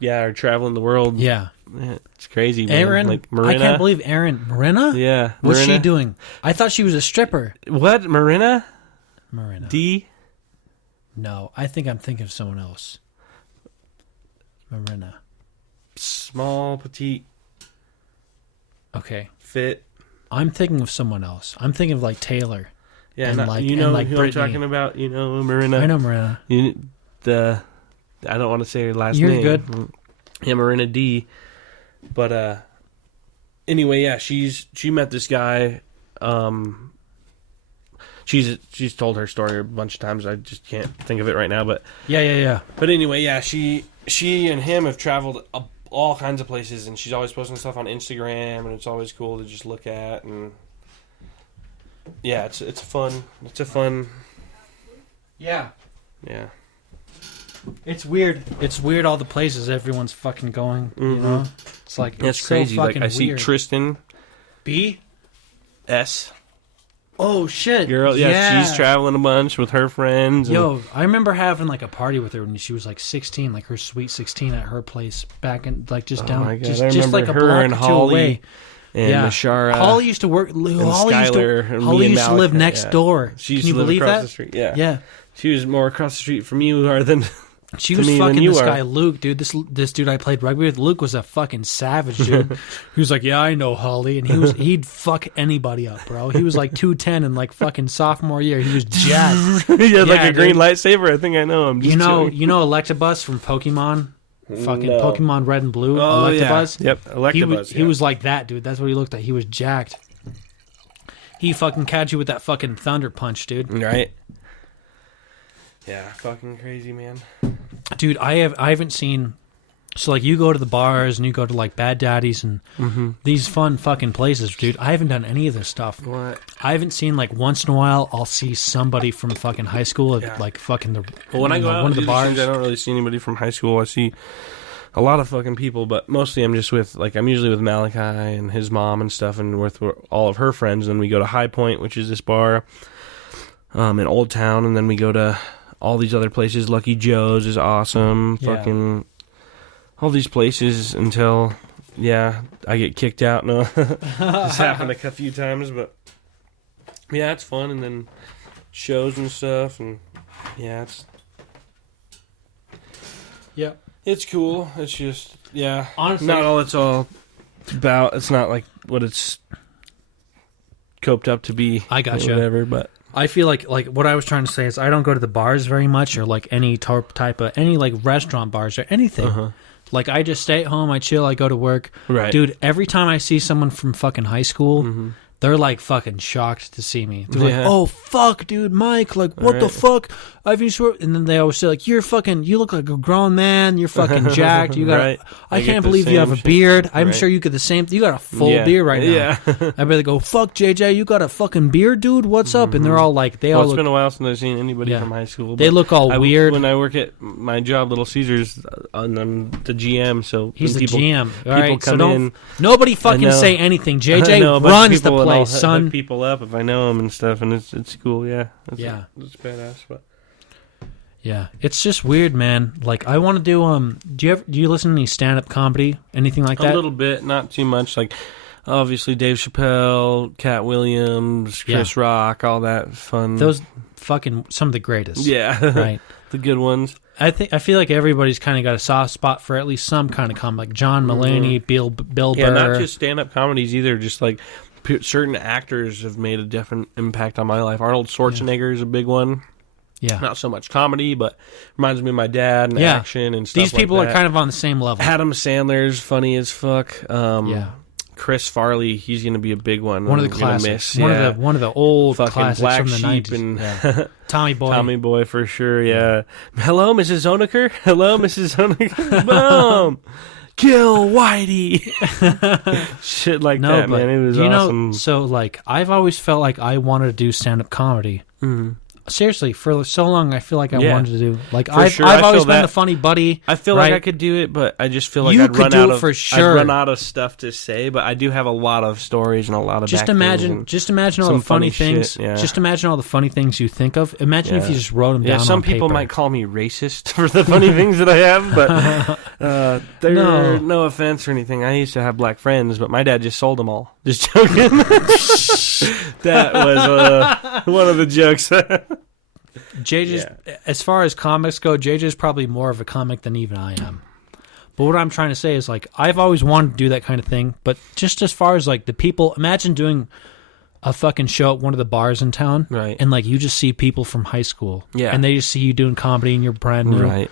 yeah, are traveling the world. Yeah. Yeah, it's crazy, man. Aaron, like Marina. I can't believe Aaron. Marina? Yeah. What's Marina? she doing? I thought she was a stripper. What? Marina? Marina. D? No, I think I'm thinking of someone else. Marina. Small, petite, Okay. fit. I'm thinking of someone else. I'm thinking of like Taylor. Yeah, And like- you and know like who Brittany. I'm talking about? You know Marina? I know Marina. I don't want to say her last You're name. good. Yeah, Marina D. But anyway, yeah, she met this guy. She's told her story a bunch of times. I just can't think of it right now. But Yeah. But anyway, yeah, she and him have traveled all kinds of places, and she's always posting stuff on Instagram, and it's always cool to just look at. And yeah, it's a fun. Yeah. Yeah. It's weird. It's weird all the places everyone's fucking going. You know? It's like That's it's crazy. So Like fucking I see weird. Tristan B. S. Oh shit, Girl, yeah, she's traveling a bunch with her friends. And Yo, I remember having like a party with her when she was like 16, like her sweet 16 at her place back in like just down, my God, just, I just like a remember her block and or two Holly away. and Yeah, Ashara. Holly used to work. Holly Skylar and Holly me and used to live Malachi, next yeah. door. She used Can you to live believe across that? the street. Yeah. Yeah. She was more across the street from you than She to was me than fucking you this are. guy Luke, dude. This dude I played rugby with, Luke, was a fucking savage, dude. He was like, "Yeah, I know Holly," and he'd fuck anybody up, bro. He was like 210 and like fucking sophomore year. He was jacked. He had like a dude. green lightsaber. I think I know him. You know Electabuzz from Pokemon, fucking No. Pokemon Red and Blue. Oh, Electabuzz. yeah. Yep, Electabuzz. He was like that, dude. That's what he looked like. He was jacked. He fucking catch you with that fucking thunder punch, dude. right. Yeah, fucking crazy, man. Dude, I haven't seen. So like, you go to the bars and you go to like Bad Daddy's and these fun fucking places, dude. I haven't done any of this stuff. What? I haven't seen, like, once in a while I'll see somebody from fucking high school at like fucking the Well, when I go out one of to the these bars. things, I don't really see anybody from high school. I see a lot of fucking people, but mostly I'm just with, like, I'm usually with Malachi and his mom and stuff, and with all of her friends. And then we go to High Point, which is this bar in Old Town, and then we go to all these other places. Lucky Joe's is awesome. Yeah. Fucking all these places until, yeah, I get kicked out. No, this happened a few times, but yeah, it's fun. And then shows and stuff, and yeah, Yeah. it's cool. It's just, yeah, Honestly- not all it's all about. It's not like what it's coped up to be. I gotcha. Or whatever, but I feel like what I was trying to say is I don't go to the bars very much, or like any type of any like restaurant bars or anything. Like, I just stay at home, I chill, I go to work. Right. Dude, every time I see someone from fucking high school, they're like fucking shocked to see me. They're Yeah. like, "Oh fuck, dude, Mike, like what the Right. fuck? I've been swear," and then they always say like, "You look like a grown man, you're fucking jacked, you got Right. I I get can't the believe you have a same shit. beard. I'm Right. sure you get the same you got a full Yeah. beard right now." Yeah. I bet they go, "Fuck JJ, you got a fucking beard, dude? What's up?" And they're all like Well, all it's look, been a while since I've seen anybody Yeah. from high school. they but look all weird. When I work at my job, Little Caesars, I'm the GM, so He's when the people, GM. All people right, so come don't in. nobody fucking know. say anything. I JJ know a bunch of runs the people, and I'll place, hook son. people up if I know them and stuff, and it's cool. Yeah, Yeah. it's badass. But Yeah, it's just weird, man. Like, I want to do do you listen to any stand up comedy, anything like that? a little bit, not too much. Like, obviously, Dave Chappelle, Cat Williams, Chris Rock, all that fun. Those fucking some of the greatest. yeah, Right. the good ones. I feel like everybody's kind of got a soft spot for at least some kind of comedy, like John Mulaney, Bill Burr. Yeah, not just stand-up comedies either. Just like certain actors have made a different impact on my life. Arnold Schwarzenegger is a big one. Yeah. Not so much comedy, but reminds me of my dad and Yeah. action and stuff. These people like are that. kind of on the same level. Adam Sandler's funny as fuck. Yeah. Chris Farley, he's going to be a big one. One of the I'm gonna classics. miss. Yeah. One of the old Fucking classics Black from the Sheep 90s. and Yeah. Tommy Boy. Tommy Boy for sure. Yeah. Hello, Mrs. Honecker. Hello, Mrs. Honecker. Boom. Kill Whitey. Shit like No, that, but man. It was you awesome. know, so like I've always felt like I wanted to do stand up comedy. Seriously, for so long, I feel like I Yeah. wanted to do. Like For I've sure, I always feel been that. the funny buddy. I feel right? like I could do it, but I just feel like You I'd could run do out it of for sure. I'd run out of stuff to say. But I do have a lot of stories and a lot of Just back imagine all some the funny funny things. shit, yeah. Just imagine all the funny things you think of. Imagine if Yeah. you just wrote them Yeah, down. some on people paper. might call me racist for the funny things that I have, but no offense or anything. I used to have black friends, but my dad just sold them all. Just joking. That was one of the jokes. JJ's, as far as comics go, JJ's probably more of a comic than even I am. But what I'm trying to say is, like, I've always wanted to do that kind of thing. But just as far as, like, the people, imagine doing a fucking show at one of the bars in town. Right. And, like, you just see people from high school. Yeah. And they just see you doing comedy and you're brand new. Right.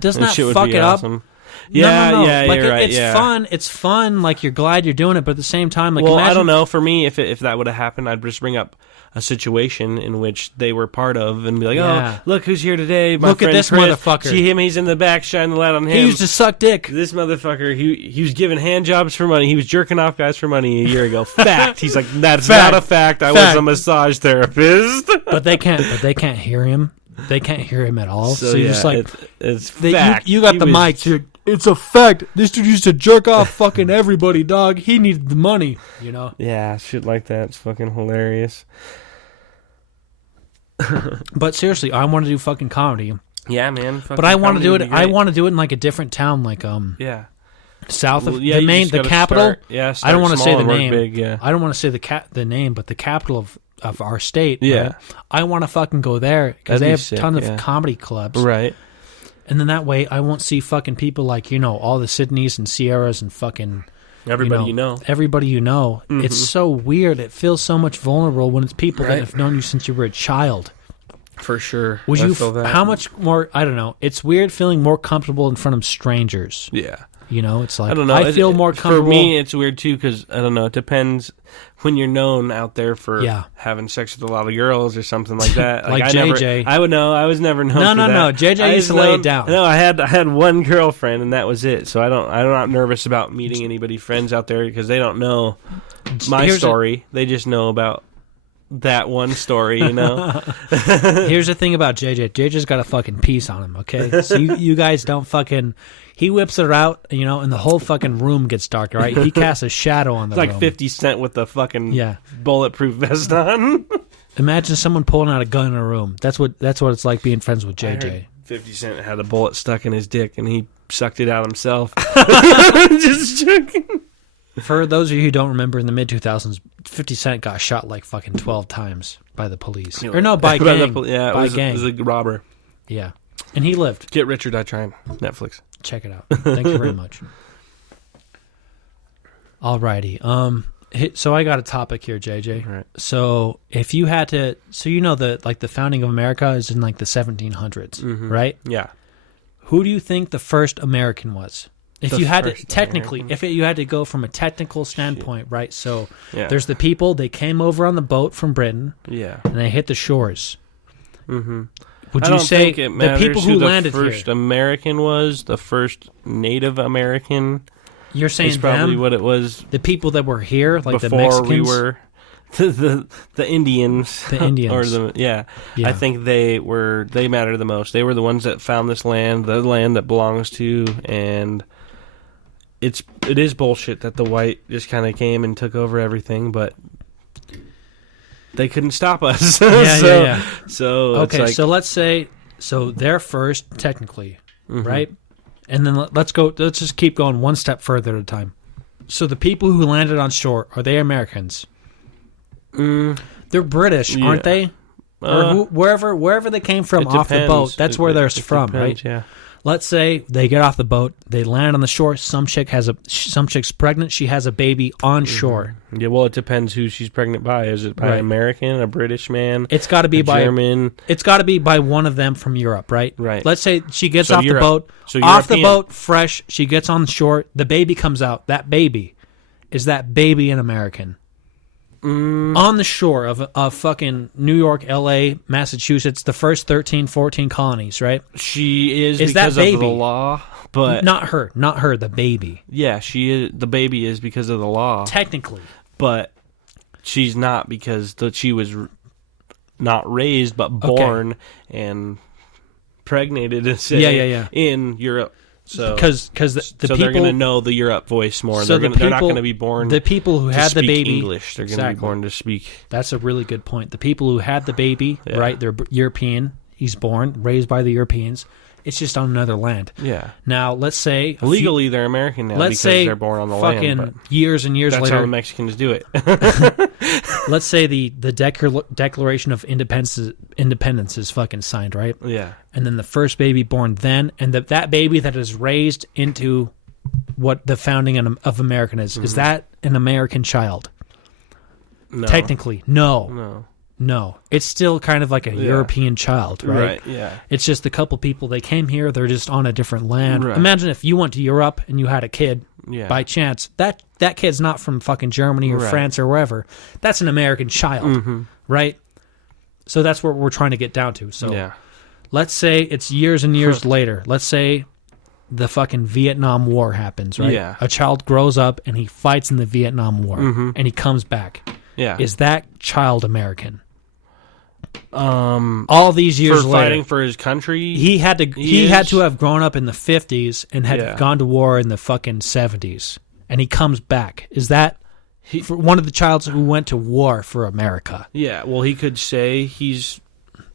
Doesn't That that shit would fuck be it awesome. up? Yeah, No. yeah, Like, you're right. it's yeah. fun. It's fun. Like, you're glad you're doing it. But at the same time, like, Well, imagine, I don't know. For me, if that would have happened, I'd just bring up a situation in which they were part of and be like, Yeah. "Oh, look who's here today! My Look at friend this Chris. motherfucker. See him? He's in the back. Shine the light on him. He used to suck dick. This motherfucker, he was giving hand jobs for money. He was jerking off guys for money a year ago. Fact. He's like, that's Fact. not a fact. I Fact. was a massage therapist. But they can't hear him. They can't hear him at all. So, you're just like, it's They- fact. You got He the was- mic. You're, it's a fact. This dude used to jerk off fucking everybody, dog. He needed the money, you know? Yeah, shit like that. It's fucking hilarious. But seriously, I want to do fucking comedy. Yeah, man. But I want to do it. I want to do it in like a different town, like Yeah. south of Well, yeah, the you main, just the gotta capital. start- yeah, I don't want to say the work name. big, yeah. I don't want to say the name, but the capital of our state. Yeah. right? I want to fucking go there because That'd they be have sick, tons yeah. of comedy clubs. Right. And then that way, I won't see fucking people like, you know, all the Sydneys and Sierras and fucking Everybody you know. Everybody you know. Mhm. It's so weird. It feels so much vulnerable when it's people that Right. have known you since you were a child. For sure. Would I you? feel that. How much more? I don't know. It's weird feeling more comfortable in front of strangers. Yeah. You know, it's like I don't know. I feel more comfortable. For me, it's weird too because I don't know. It depends when you're known out there for Yeah. having sex with a lot of girls or something like that. Like I JJ. I would know. I was never known. No, for no, that. no. JJ I used was to lay it known- down. No, I had one girlfriend and that was it. So I'm not nervous about meeting anybody friends out there because they don't know my Here's story. They just know about that one story. You know. Here's the thing about JJ. JJ's got a fucking piece on him. Okay, so you guys don't fucking. He whips it out, you know, and the whole fucking room gets dark. Right? He casts a shadow on the It's like room. 50 Cent with the fucking Yeah. bulletproof vest on. Imagine someone pulling out a gun in a room. That's what it's like being friends with I heard JJ. 50 Cent had a bullet stuck in his dick and he sucked it out himself. Just joking. For those of you who don't remember, in the mid 2000s, 50 Cent got shot like fucking 12 times by the police, or no, by gang. Yeah, by it gang. was a robber. Yeah, and he lived. Get Rich or Die Trying. Netflix. Check it out. Thank you very much. Alrighty. So I got a topic here, JJ. Right. So if you had to, so you know the founding of America is in like the 1700s, right? Yeah. Who do you think the first American was? If The you had to, first technically, American? you had to go from a technical standpoint, right? So Yeah. there's the people, they came over on the boat from Britain Yeah. and they hit the shores. Mm-hmm. Would I you don't say think it the matters people who the landed first here? American was, the first Native American You're saying is probably them, what it was the people that were here, like the before Mexicans? we were the Indians. The Indians. or Yeah. I think they matter the most. They were the ones that found this land, the land that belongs to, and it is bullshit that the white just kind of came and took over everything, but they couldn't stop us. Yeah. So it's Okay, like, so let's say they're first technically, right? And then let's just keep going one step further at a time. So the people who landed on shore, are they Americans? They're British, aren't Yeah. they? Or wherever they came from it off the depends. boat, that's where they're It from, depends, right? Yeah. Let's say they get off the boat, they land on the shore. Some chick's pregnant. She has a baby on shore. Yeah, well, it depends who she's pregnant by. Is it by Right. an American, a British man, It's got to be a by German? It's got to be by one of them from Europe, right? Right. Let's say she gets So off the Europe. boat, So off the European. boat, fresh. She gets on the shore. The baby comes out. That baby is that baby an American? On the shore of fucking New York, L.A., Massachusetts, the first 13, 14 colonies, right? She is Is that because of baby? the law, but Not her, the baby. yeah, she is. The baby is because of the law, Technically. but she's not because she was not raised, but born and pregnated in Europe. So because the so people, they're going to know the Europe voice more. So they're not going to be born. The people who had the baby English. They're going to be born to speak. That's a really good point. The people who had the baby, Yeah. right? They're European. He's born, raised by the Europeans. It's just on another land. Yeah. Now, let's say Legally, they're American now because they're born on the fucking land. years and years That's later, how the Mexicans do it. let's say the Declaration of Independence is fucking signed, right? Yeah. And then the first baby born then, and that baby that is raised into what the founding of America is that an American child? No. Technically, no. It's still kind of like a European child, right? Right, yeah. It's just a couple people, they came here, they're just on a different land. Right. Imagine if you went to Europe and you had a kid by chance. That kid's not from fucking Germany or France or wherever. That's an American child, right? So that's what we're trying to get down to. So let's say it's years and years later. Let's say the fucking Vietnam War happens, right? Yeah. A child grows up and he fights in the Vietnam War and he comes back. Yeah. Is that child American? All these years for later, fighting for his country, he had to have grown up in the 50s and had gone to war in the fucking 70s, and he comes back. Is that for one of the childs who went to war for America? Yeah, well, he could say he's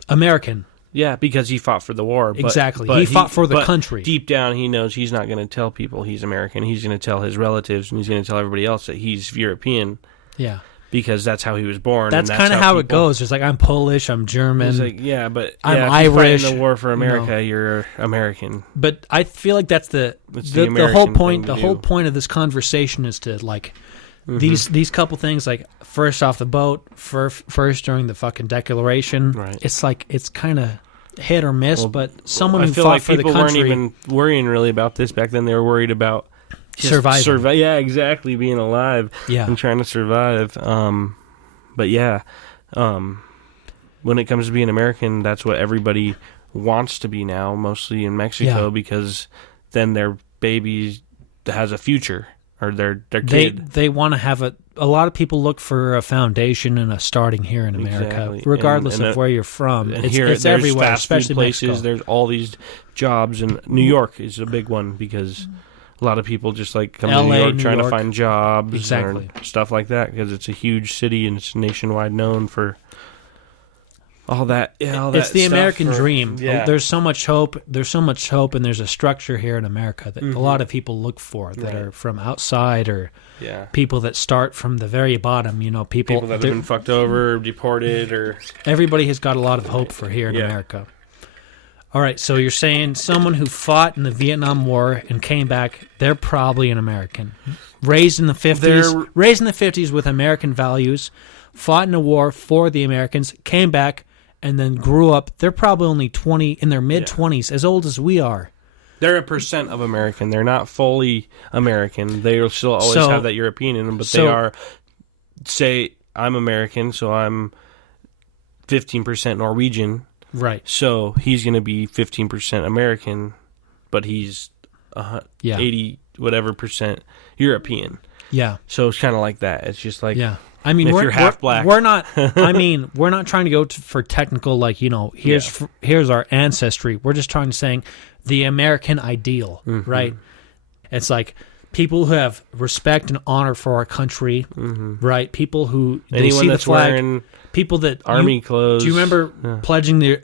American. Yeah, because he fought for the war. Exactly. He fought for the country. Deep down, he knows he's not going to tell people he's American. He's going to tell his relatives, and he's going to tell everybody else that he's European. Yeah. Because that's how he was born. That's kind of how it goes. It's like, I'm Polish, I'm German. It's like, yeah, but I'm if Irish. You fight in the war for America, you're American. But I feel like that's the whole point. The whole point of this conversation is to like these couple things. Like first off the boat, first during the fucking declaration. Right. It's like it's kind of hit or miss. But someone I who feel fought like for the people country weren't even worrying really about this back then. They were worried about surviving. Yeah, exactly, being alive. Yeah. And trying to survive. But yeah, when it comes to being American, that's what everybody wants to be now, mostly in Mexico, because then their baby has a future, or their kid. They want to have a lot of people look for a foundation and a starting here in America, Exactly. regardless And of where you're from. And It's there's everywhere, fast food especially places. Mexico. There's all these jobs, and New York is a big one because a lot of people just like come to LA, New York New trying York. to find jobs Exactly. or stuff like that because it's a huge city and it's nationwide known for all that. Yeah, all that it's the stuff American for- dream. Yeah. There's so much hope. There's so much hope, and there's a structure here in America that a lot of people look for that are from outside or people that start from the very bottom. You know, people that have been fucked over, deported, or everybody has got a lot of hope for here in America. All right, so you're saying someone who fought in the Vietnam War and came back, they're probably an American. Raised in the 50s with American values, fought in a war for the Americans, came back, and then grew up. They're probably only 20, in their mid-20s, as old as we are. they're a percent of American. They're not fully American. They'll still always have that European in them, but they are, say, I'm American, so I'm 15% Norwegian. Right. So he's going to be 15% American, but he's 80 whatever percent European. Yeah. So it's kind of like that. It's just like, I mean, if we're you're half black, we're not. I mean, we're not trying to go for technical. Like, you know, here's our ancestry. We're just trying to saying the American ideal, right? It's like people who have respect and honor for our country, right? People who they anyone see that's the flag. wearing People that army clothes. Do you remember pledging the?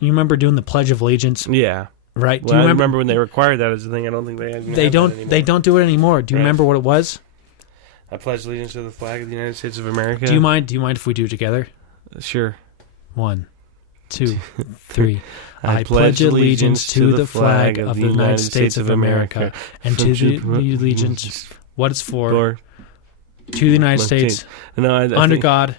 You remember doing the Pledge of Allegiance? Yeah. Right. Well, I remember when they required that as a thing. I don't think they. They don't. They don't do it anymore. Do you remember what it was? I pledge allegiance to the flag of the United States of America. Do you mind? Do you mind if we do it together? Sure. 1, 2, 3. I pledge allegiance to the flag of the United States of America and to the allegiance. What it's for? To the United States. No, I under think God.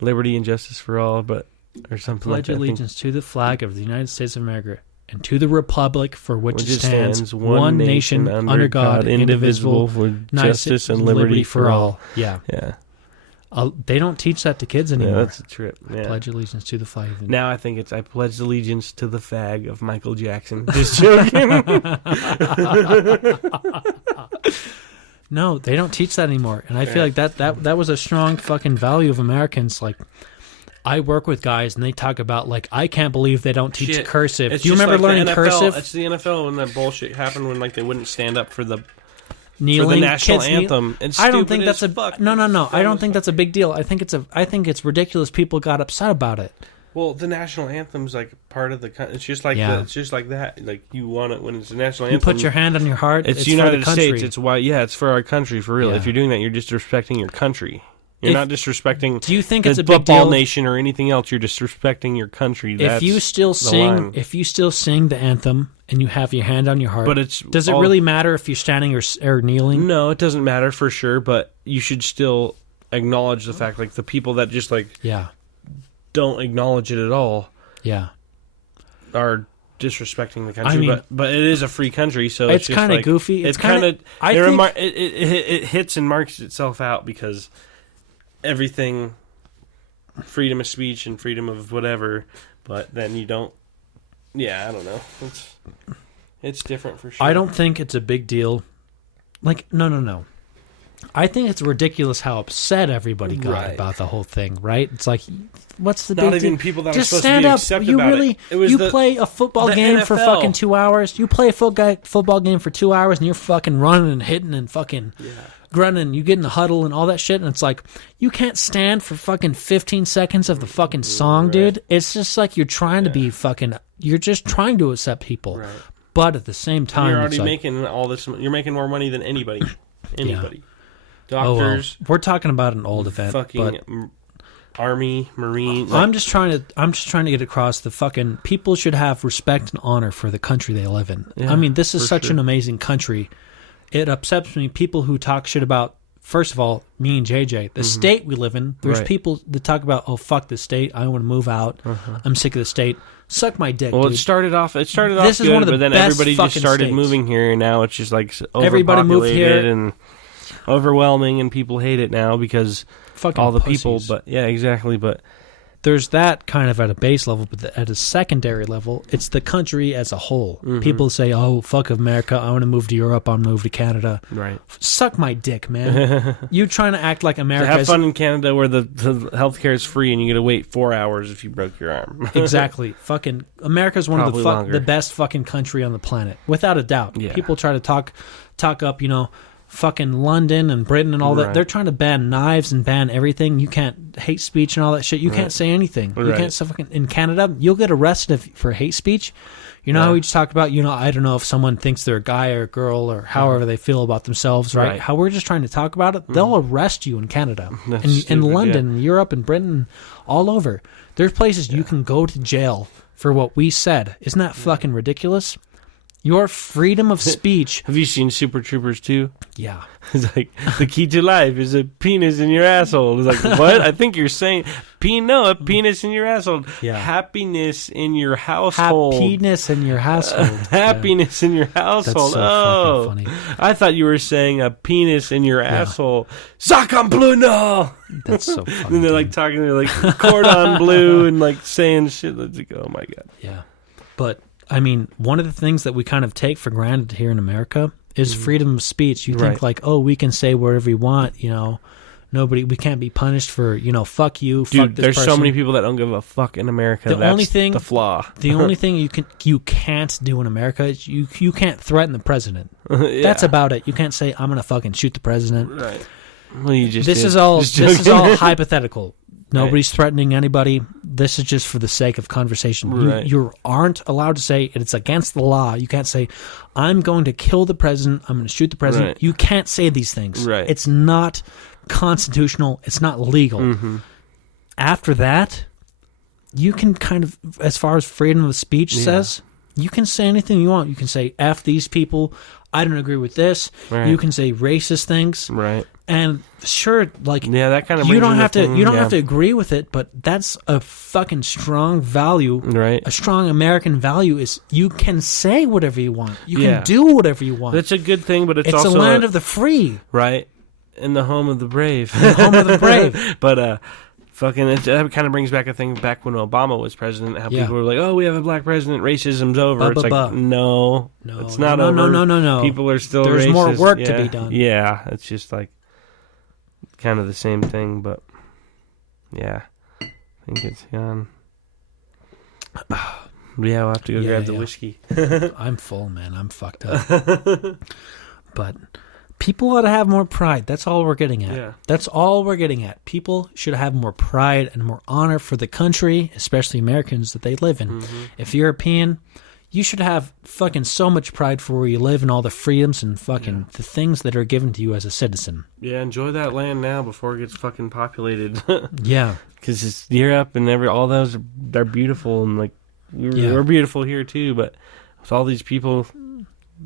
Liberty and justice for all, but or something like Pledge that. allegiance to the flag of the United States of America and to the republic for which it stands, one nation under God, indivisible, with justice and liberty for all. Yeah. Yeah. They don't teach that to kids anymore. Yeah, that's a trip. Yeah. Pledge allegiance to the flag. Of the Now I think it's I pledge allegiance to the fag of Michael Jackson. Just joking. No, they don't teach that anymore. And I feel like that was a strong fucking value of Americans. Like, I work with guys, and they talk about, like, I can't believe they don't teach Shit. cursive. It's Do you just remember like the learning NFL. cursive? It's the NFL when that bullshit happened when like they wouldn't stand up for the Kneeling, national kids anthem. It's I don't stupid think that's as a fuck. no. It's I don't dumb think as that's a big deal. I think it's ridiculous. People got upset about it. Well, the national anthem's like part of the. It's just like it's just like that. Like you want it when it's a national You anthem. put your hand on your heart. It's for United the country. States. It's why. Yeah, it's for our country for real. Yeah. If you're doing that, you're disrespecting your country. You're not disrespecting. Do you think the it's a big football deal? nation or anything else? You're disrespecting your country. If you still sing the anthem and you have your hand on your heart, but does it really matter if you're standing or kneeling? No, it doesn't matter for sure. But you should still acknowledge the fact, like the people that just like don't acknowledge it at all. Yeah, are disrespecting the country. I mean, but it is a free country, so it's just kind of like, goofy. It's kind of it it hits and marks itself out because everything, freedom of speech and freedom of whatever, but then you don't. Yeah, I don't know. It's different for sure. I don't think it's a big deal. Like, no. I think it's ridiculous how upset everybody got about the whole thing, right? It's like, what's the big deal? Not even people that just are supposed stand to be up. upset You about really, it. Was you play a football game NFL. for fucking 2 hours. You play a football game for 2 hours, and you're fucking running and hitting and fucking grunting. You get in the huddle and all that shit, and it's like, you can't stand for fucking 15 seconds of the fucking song, dude. It's just like you're trying to be fucking. You're just trying to accept people, but at the same time, you're already it's like, making all this. You're making more money than anybody. Anybody. Oh, well. Doctors. We're talking about an old event, Fucking but Army, Marine. I'm just trying to get across the fucking people should have respect and honor for the country they live in. Yeah, I mean, this is such an amazing country. It upsets me people who talk shit about, first of all, me and JJ, the state we live in. There's people that talk about, oh, fuck the state. I want to move out. I'm sick of the state. Suck my dick, well, dude. it started off This good, is one of the but then best everybody just fucking started states. moving here, and now it's just like Everybody moved overpopulated here. and overwhelming, and people hate it now because Fucking all the pussies. people. But yeah, exactly. But there's that kind of at a base level, but at a secondary level, it's the country as a whole. People say, oh, fuck America, I want to move to Europe, I want to move to Canada. right, Suck my dick, man. You trying to act like to America have is... fun in Canada where the healthcare is free and you got to wait 4 hours if you broke your arm. Exactly. Fucking America's one of Probably the longer. the best fucking country on the planet, without a doubt. Yeah. People try to talk up, fucking London and Britain and all that. Right. They're trying to ban knives and ban everything. You can't hate speech and all that shit. You can't say anything. You Right. can't say fucking in Canada. You'll get arrested for hate speech. You know how we just talked about. I don't know if someone thinks they're a guy or a girl or however they feel about themselves. Right? Right. How we're just trying to talk about it. They'll arrest you in Canada, That's in stupid, London, in Europe, and Britain, all over. There's places you can go to jail for what we said. Isn't that fucking ridiculous? Your freedom of speech. Have you seen Super Troopers 2? Yeah. It's like, the key to life is a penis in your asshole. It's like, what? I think you're saying, a penis in your asshole. Yeah. Happiness in your household. Happiness in your household. Happiness in your household. so fucking funny. I thought you were saying a penis in your asshole. Sacam bleu. That's so funny. And they're like talking, they're like cordon bleu and like saying shit. Let's like, oh my God. Yeah. But, I mean, one of the things that we kind of take for granted here in America is freedom of speech. You think like, oh, we can say whatever we want, we can't be punished for, fuck you, Dude, fuck this there's person. so many people that don't give a fuck in America. The That's only thing- the flaw. The only thing you can't do in America is you can't threaten the president. Yeah. That's about it. You can't say I'm gonna fucking shoot the president. Right. Well, you just This did. is all Just this is joking. all hypothetical. Nobody's threatening anybody. This is just for the sake of conversation. Right. You aren't allowed to say it's against the law. You can't say I'm going to kill the president. I'm going to shoot the president. Right. You can't say these things. Right. It's not constitutional. It's not legal. Mm-hmm. After that, you can kind of, as far as freedom of speech says, you can say anything you want. You can say F these people. I don't agree with this. Right. You can say racist things. Right. And sure, like Yeah, that kind of you brings don't in the have to thing, you don't yeah. have to agree with it, but that's a fucking strong value. Right. A strong American value is you can say whatever you want. You Yeah. can do whatever you want. That's a good thing, but it's It's also a land of the free. right in the home of the brave. Home of the brave. But fucking, that kind of brings back a thing back when Obama was president. How Yeah. people were like, "Oh, we have a black president. Racism's over." It's like, no, it's not no, over. no. People are still. There's racist. more work to Yeah. be done. Yeah, it's just like kind of the same thing, but yeah. I think it's gone. Yeah, we'll have to go grab the whiskey. I'm full, man. I'm fucked up. But people ought to have more pride. That's all we're getting at. Yeah. That's all we're getting at. People should have more pride and more honor for the country, especially Americans that they live in. Mm-hmm. If you're European, you should have fucking so much pride for where you live and all the freedoms and fucking the things that are given to you as a citizen. Yeah, enjoy that land now before it gets fucking populated. Yeah. Because it's Europe and all those, they're beautiful, and like we're beautiful here too, but with all these people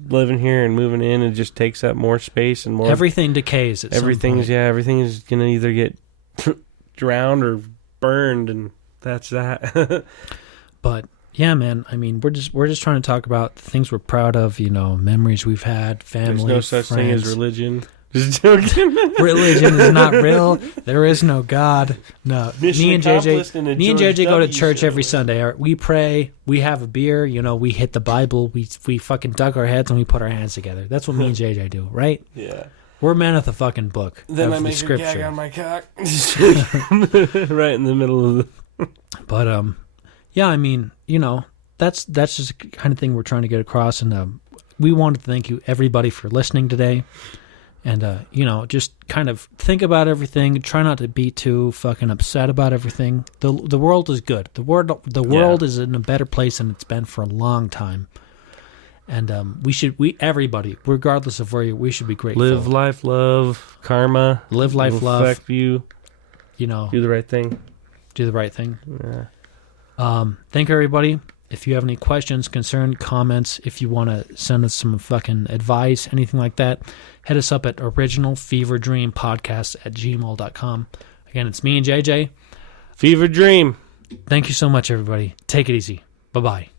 living here and moving in, it just takes up more space and more. Everything decays at everything some point. everything is gonna either get drowned or burned, and that's that. But yeah, man, I mean, we're just trying to talk about the things we're proud of, memories we've had, family, There's no such thing friends. as religion. Just joking. Religion is not real. There is no God. No. Me and JJ go to church every Sunday. We pray. We have a beer. We hit the Bible. We fucking dug our heads and we put our hands together. That's what me and JJ do, right? Yeah. We're men of the fucking book. Then of I the make a scripture. gag on my cock. Right in the middle of the... But yeah, I mean, that's just the kind of thing we're trying to get across, and we wanted to thank you everybody for listening today. And, just kind of think about everything. Try not to be too fucking upset about everything. The world is good. The world is in a better place than it's been for a long time. And everybody, regardless of where we should be grateful. Live life, love, karma. Live life, love. Affect you. Do the right thing. Do the right thing. Yeah. Thank you, everybody. If you have any questions, concerns, comments, if you want to send us some fucking advice, anything like that, hit us up at originalfeverdreampodcast@gmail.com. Again, it's me and JJ. Fever Dream. Thank you so much, everybody. Take it easy. Bye-bye.